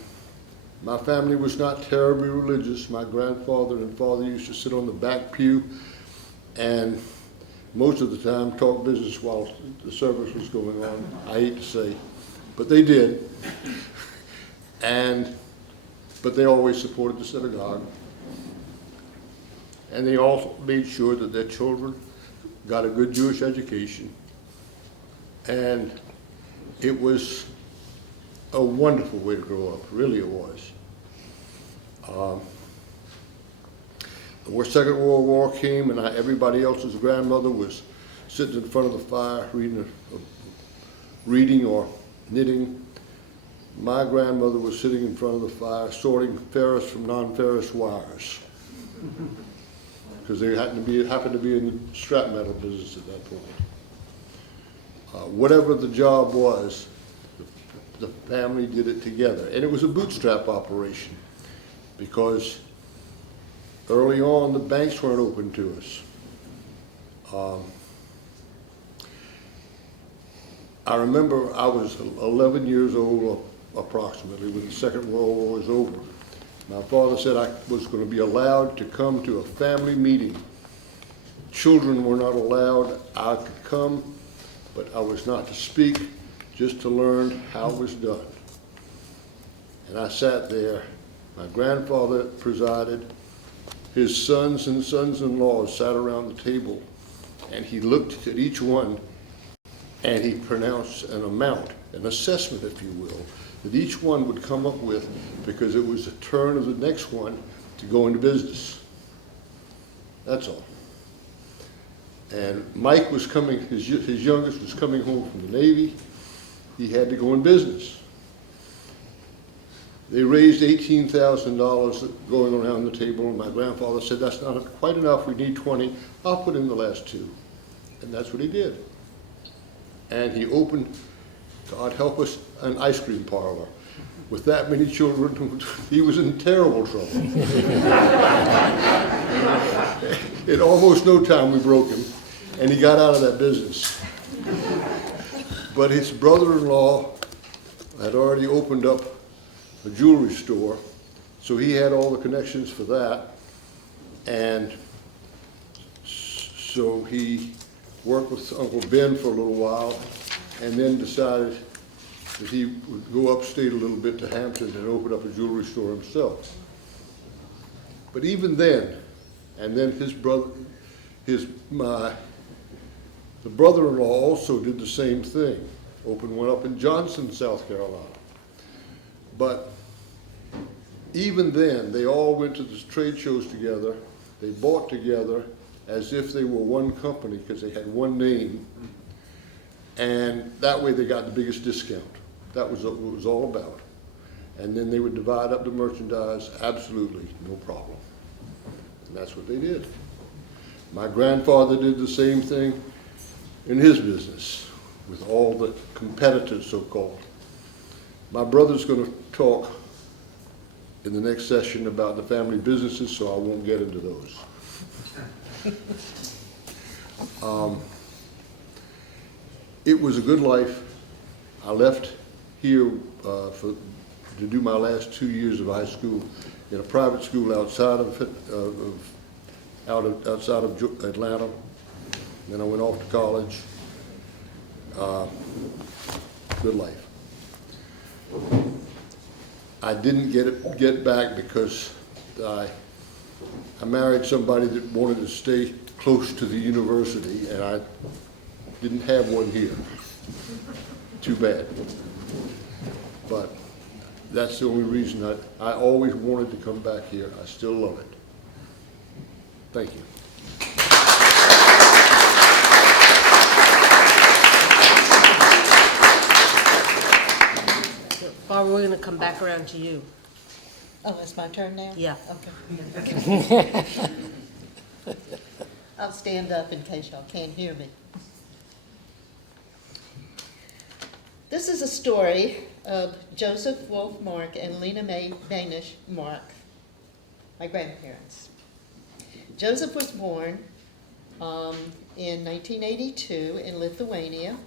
my family was not terribly religious. My grandfather and father used to sit on the back pew and most of the time talk business while the service was going on. I hate to say, but they did. But they always supported the synagogue. And they also made sure that their children got a good Jewish education. And it was a wonderful way to grow up, really it was. The Second World War came, and everybody else's grandmother was sitting in front of the fire reading or knitting. My grandmother was sitting in front of the fire sorting ferrous from non-ferrous wires, because they happened to be in the scrap metal business at that point. Whatever the job was, the family did it together. And it was a bootstrap operation, because early on the banks weren't open to us. I remember I was 11 years old approximately when the Second World War was over. My father said I was going to be allowed to come to a family meeting. Children were not allowed. I could come, but I was not to speak, just to learn how it was done. And I sat there. My grandfather presided. His sons and sons-in-law sat around the table, and he looked at each one, and he pronounced an amount, an assessment, if you will, that each one would come up with, because it was the turn of the next one to go into business. That's all. And Mike was coming, his youngest was coming home from the Navy. He had to go in business. They raised $18,000 going around the table, and my grandfather said, "That's not quite enough, we need 20. I'll put in the last 2. And that's what he did. And he opened, God help us, an ice cream parlor. With that many children, he was in terrible trouble. In almost no time, we broke him, and he got out of that business. But his brother-in-law had already opened up a jewelry store, so he had all the connections for that. And so he worked with Uncle Ben for a little while, and then decided that he would go upstate a little bit to Hampton and open up a jewelry store himself. But even then, and then his brother, the brother-in-law also did the same thing, opened one up in Johnson, South Carolina. But even then, they all went to the trade shows together. They bought together as if they were one company because they had one name. And that way they got the biggest discount. That was what it was all about. And then they would divide up the merchandise, absolutely, no problem. And that's what they did. My grandfather did the same thing in his business with all the competitors, so-called. My brother's going to talk in the next session about the family businesses, so I won't get into those. It was a good life. I left here to do my last 2 years of high school in a private school outside of Atlanta. Then I went off to college. Good life. I didn't get back because I married somebody that wanted to stay close to the university, and I didn't have one here. Too bad. But that's the only reason I always wanted to come back here. I still love it. Thank you. Barbara, we're going to come back around to you. Oh, it's my turn now? Yeah. Okay. I'll stand up in case y'all can't hear me. This is a story of Joseph Wolfe Mark and Lena Mae Banish Mark, my grandparents. Joseph was born in 1982 in Lithuania.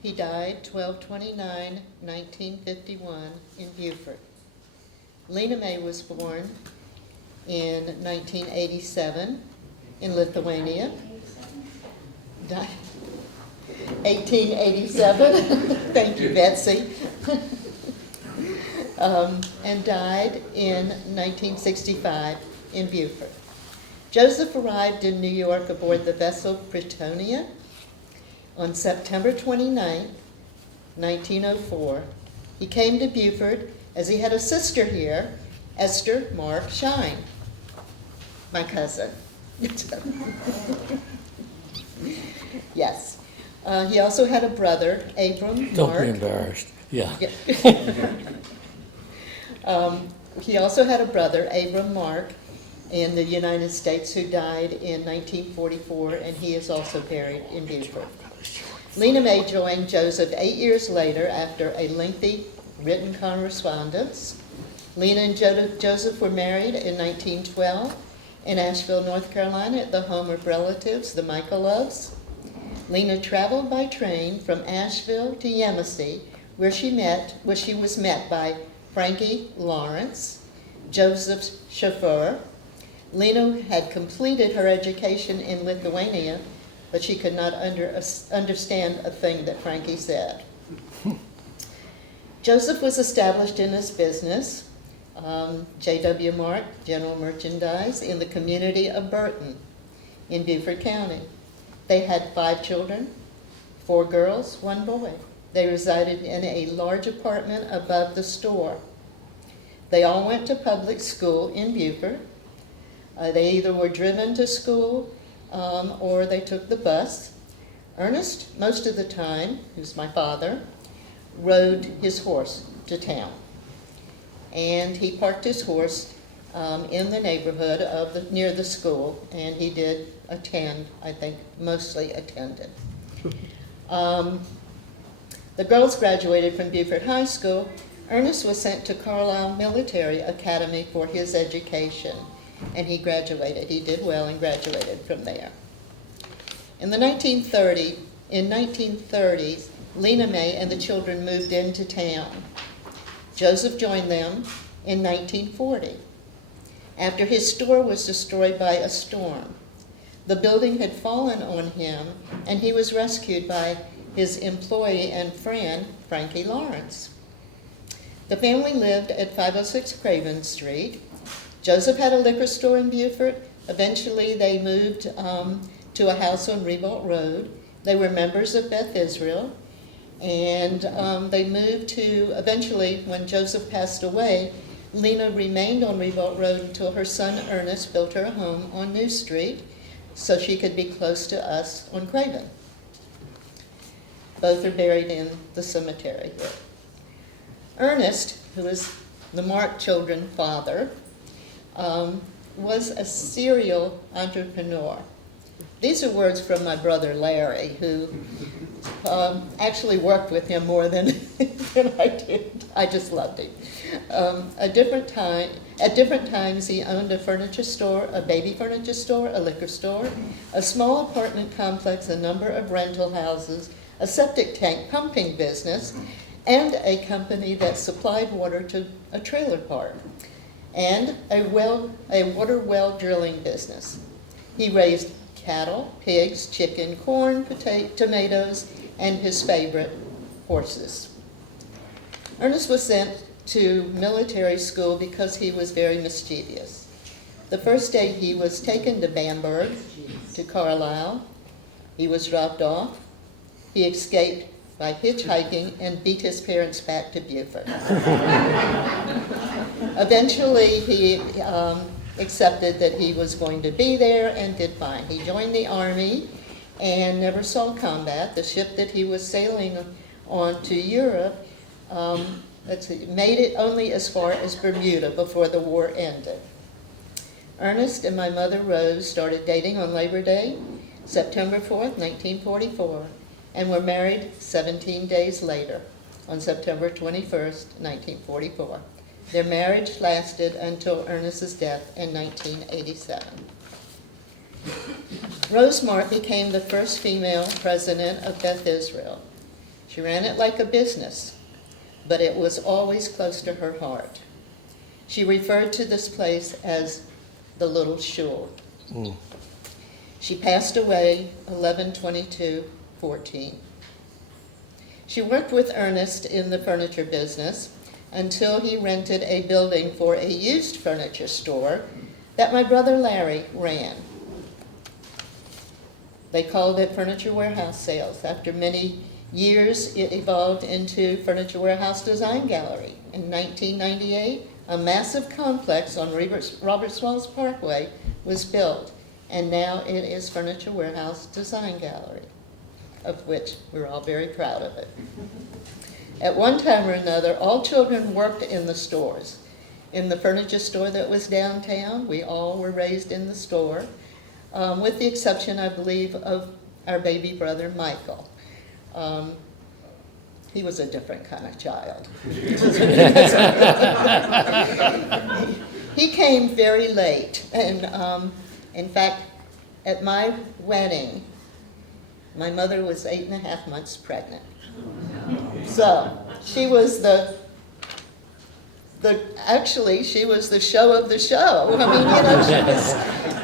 He died 12/29/1951 in Beaufort. Lena Mae was born in 1987 in Lithuania. 1887. Thank you, Betsy. And died in 1965 in Beaufort. Joseph arrived in New York aboard the vessel Pretonia on September 29, 1904. He came to Beaufort as he had a sister here, Esther Mark Shine, my cousin. Yes. He also had a brother, Abram Don't Mark. be embarrassed. Yeah. He also had a brother, Abram Mark, in the United States, who died in 1944, and he is also buried in Beaufort. Lena Mae joined Joseph 8 years later after a lengthy written correspondence. Lena and Joseph were married in 1912 in Asheville, North Carolina, at the home of relatives, the Michaloves. Lena traveled by train from Asheville to Yamasee, where she was met by Frankie Lawrence, Joseph's chauffeur. Lena had completed her education in Lithuania, but she could not understand a thing that Frankie said. Joseph was established in his business, J.W. Mark, General Merchandise, in the community of Burton in Beaufort County. They had 5 children, 4 girls, 1 boy. They resided in a large apartment above the store. They all went to public school in Beaufort. They either were driven to school or they took the bus. Ernest, most of the time, who's my father, rode his horse to town. And he parked his horse in the neighborhood near the school, and he did attend, I think mostly attended. The girls graduated from Beaufort High School. Ernest was sent to Carlisle Military Academy for his education, and he graduated. He did well and graduated from there. In the 1930s, Lena Mae and the children moved into town. Joseph joined them in 1940. After his store was destroyed by a storm, the building had fallen on him, and he was rescued by his employee and friend, Frankie Lawrence. The family lived at 506 Craven Street. Joseph had a liquor store in Beaufort. Eventually, they moved to a house on Revolt Road. They were members of Beth Israel, and they moved to, eventually, when Joseph passed away, Lena remained on Revolt Road until her son Ernest built her a home on New Street so she could be close to us on Craven. Both are buried in the cemetery here. Ernest, who is the Mark children father, was a serial entrepreneur. These are words from my brother Larry, who actually worked with him more than I did. I just loved him. At different times, he owned a furniture store, a baby furniture store, a liquor store, a small apartment complex, a number of rental houses, a septic tank pumping business, and a company that supplied water to a trailer park, and a water well drilling business. He raised cattle, pigs, chicken, corn, tomatoes, and his favorite, horses. Ernest was sent to military school because he was very mischievous. The first day he was taken to Bamberg, to Carlisle. He was dropped off. He escaped by hitchhiking and beat his parents back to Beaufort. Eventually, he accepted that he was going to be there and did fine. He joined the Army and never saw combat. The ship that he was sailing on to Europe made it only as far as Bermuda before the war ended. Ernest and my mother Rose started dating on Labor Day, September 4th, 1944, and were married 17 days later, on September 21st, 1944. Their marriage lasted until Ernest's death in 1987. Rose Mark became the first female president of Beth Israel. She ran it like a business, but it was always close to her heart. She referred to this place as the Little Shul. She passed away 11/22/14. She worked with Ernest in the furniture business until he rented a building for a used furniture store that my brother Larry ran. They called it Furniture Warehouse Sales. After many years, it evolved into Furniture Warehouse Design Gallery. In 1998, a massive complex on Roberts Falls Parkway was built, and now it is Furniture Warehouse Design Gallery, of which we're all very proud of it. At one time or another, all children worked in the stores. In the furniture store that was downtown, we all were raised in the store, with the exception, I believe, of our baby brother, Michael. He was a different kind of child. He came very late, and in fact, at my wedding, my mother was 8.5 months pregnant. So she was actually she was the show of the show. I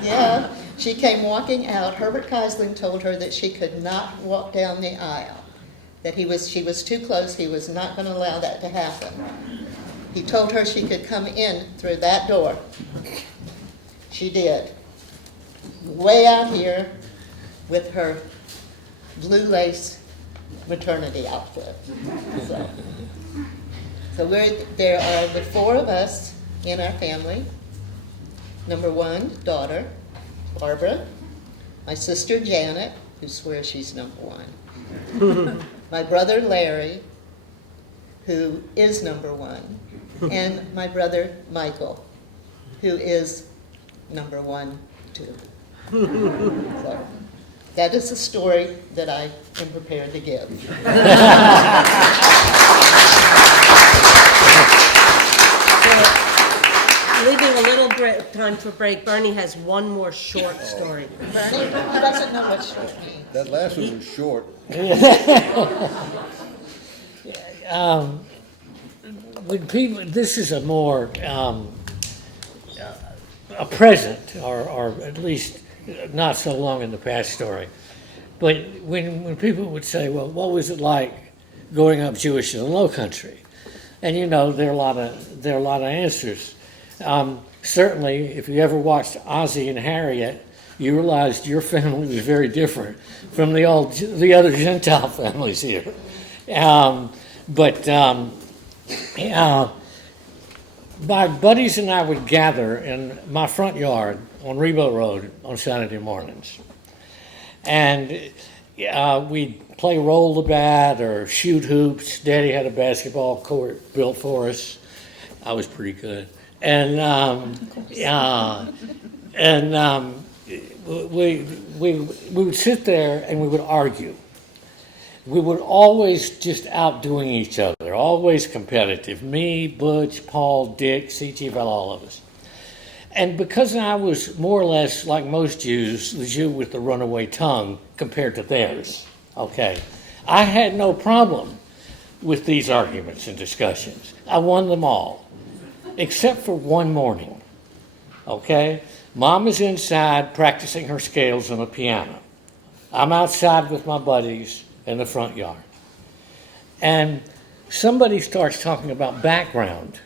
mean, she came walking out. Herbert Keisling told her that she could not walk down the aisle, that she was too close. He was not going to allow that to happen. He told her she could come in through that door. She did. Way out here with her blue lace maternity outfit. So there are the four of us in our family. Number one, daughter, Barbara. My sister, Janet, who swears she's number one. My brother, Larry, who is number one. And my brother, Michael, who is number one, too. So that is the story that I am prepared to give. Leaving a little time for break, Bernie has one more short story. Bernie doesn't know what short means. That last one was short. When people, this is a more a present, or at least not so long in the past story. But when people would say, well, what was it like growing up Jewish in the Low Country? And there are a lot of answers. Certainly, if you ever watched Ozzie and Harriet, you realized your family was very different from the other Gentile families here. my buddies and I would gather in my front yard on Rebo Road on Saturday mornings. And we'd play roll the bat or shoot hoops. Daddy had a basketball court built for us. I was pretty good. And we would sit there and we would argue. We were always just outdoing each other, always competitive. Me, Butch, Paul, Dick, C.G. Bell, all of us. And because I was more or less like most Jews, the Jew with the runaway tongue compared to theirs, okay, I had no problem with these arguments and discussions. I won them all, except for one morning, okay? Mom is inside practicing her scales on the piano. I'm outside with my buddies in the front yard. And somebody starts talking about background.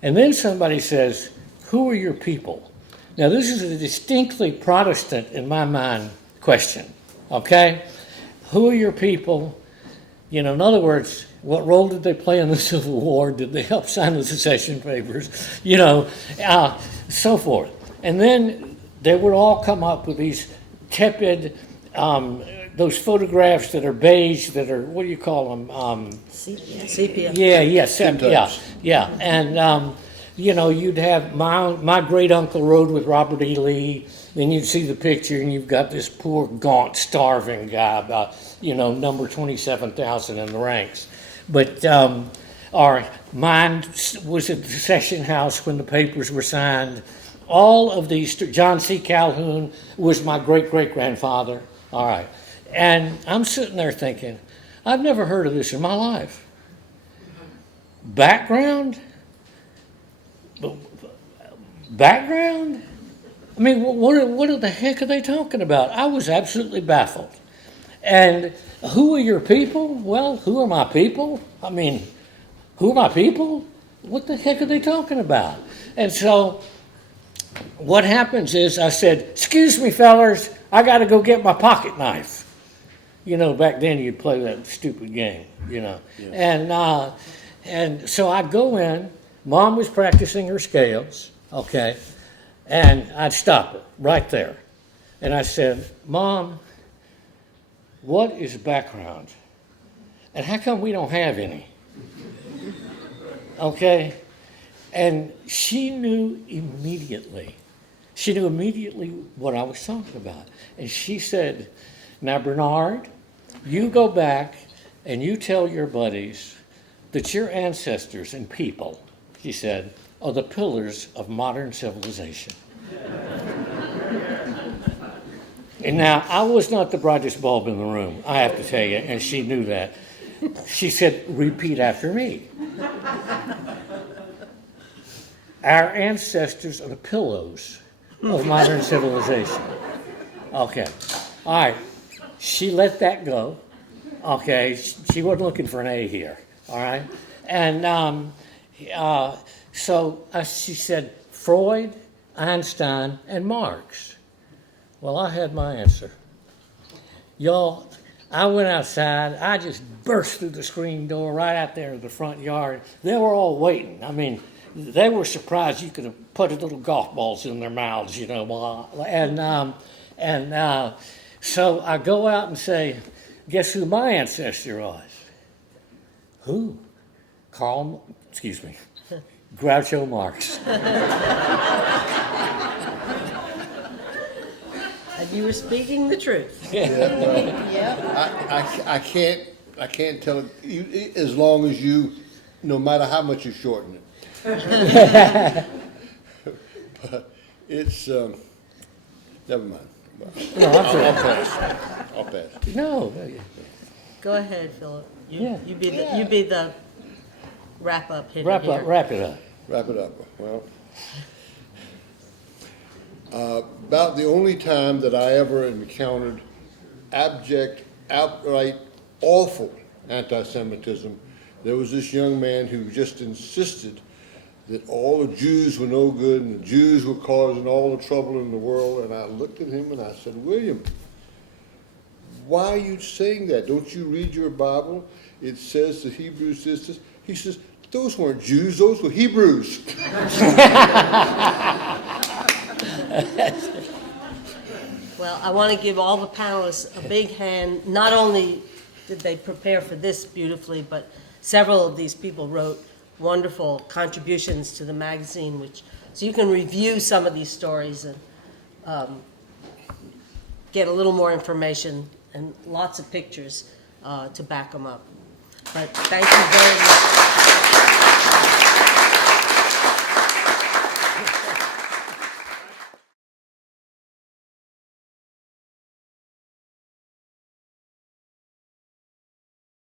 And then somebody says, who are your people? Now, this is a distinctly Protestant, in my mind, question, okay? Who are your people? You know, in other words, what role did they play in the Civil War? Did they help sign the secession papers? You know, so forth. And then they would all come up with these tepid, those photographs that are beige, that are, what do you call them? Sepia. Yeah. And, you know, you'd have my great uncle rode with Robert E. Lee. Then you'd see the picture, and you've got this poor, gaunt, starving guy, about, you know, number 27,000 in the ranks. But mine was at the Session House when the papers were signed. All of these, John C. Calhoun was my great-great-grandfather. All right. And I'm sitting there thinking, I've never heard of this in my life. Background? Background? I mean, what the heck are they talking about? I was absolutely baffled. And who are your people? Well, who are my people? I mean, who are my people? What the heck are they talking about? And so what happens is I said, excuse me, fellers, I got to go get my pocket knife. You know, back then you'd play that stupid game, you know. Yeah. And so I'd go in. Mom was practicing her scales, okay, and I'd stop her right there. And I said, Mom, what is background? And how come we don't have any? Okay? And she knew immediately. She knew immediately what I was talking about. And she said, now, Bernard, you go back and you tell your buddies that your ancestors and people, she said, are the pillars of modern civilization. And now, I was not the brightest bulb in the room, I have to tell you, and she knew that. She said, repeat after me. Our ancestors are the pillows of modern civilization. Okay. All right. She let that go. Okay. She wasn't looking for an A here. All right. And she said, Freud, Einstein, and Marx. Well, I had my answer. Y'all, I went outside. I just burst through the screen door right out there in the front yard. They were all waiting. I mean, they were surprised you could have put little golf balls in their mouths, you know. So I go out and say, guess who my ancestor was? Who? Groucho Marx. And you were speaking the truth. I can't tell it as long as you, no matter how much you shorten it. But it's never mind. No, I'll pass. No. Go ahead, Philip. Yeah. You be the wrap-up hitter Wrap here. it up. Wrap it up. Well, about the only time that I ever encountered abject, outright awful anti-Semitism, there was this young man who just insisted that all the Jews were no good and the Jews were causing all the trouble in the world. And I looked at him and I said, William, why are you saying that? Don't you read your Bible? It says, the Hebrews says this. He says, Those weren't Jews, those were Hebrews. Well, I want to give all the panelists a big hand. Not only did they prepare for this beautifully, but several of these people wrote wonderful contributions to the magazine, so you can review some of these stories and get a little more information and lots of pictures to back them up. But thank you very much.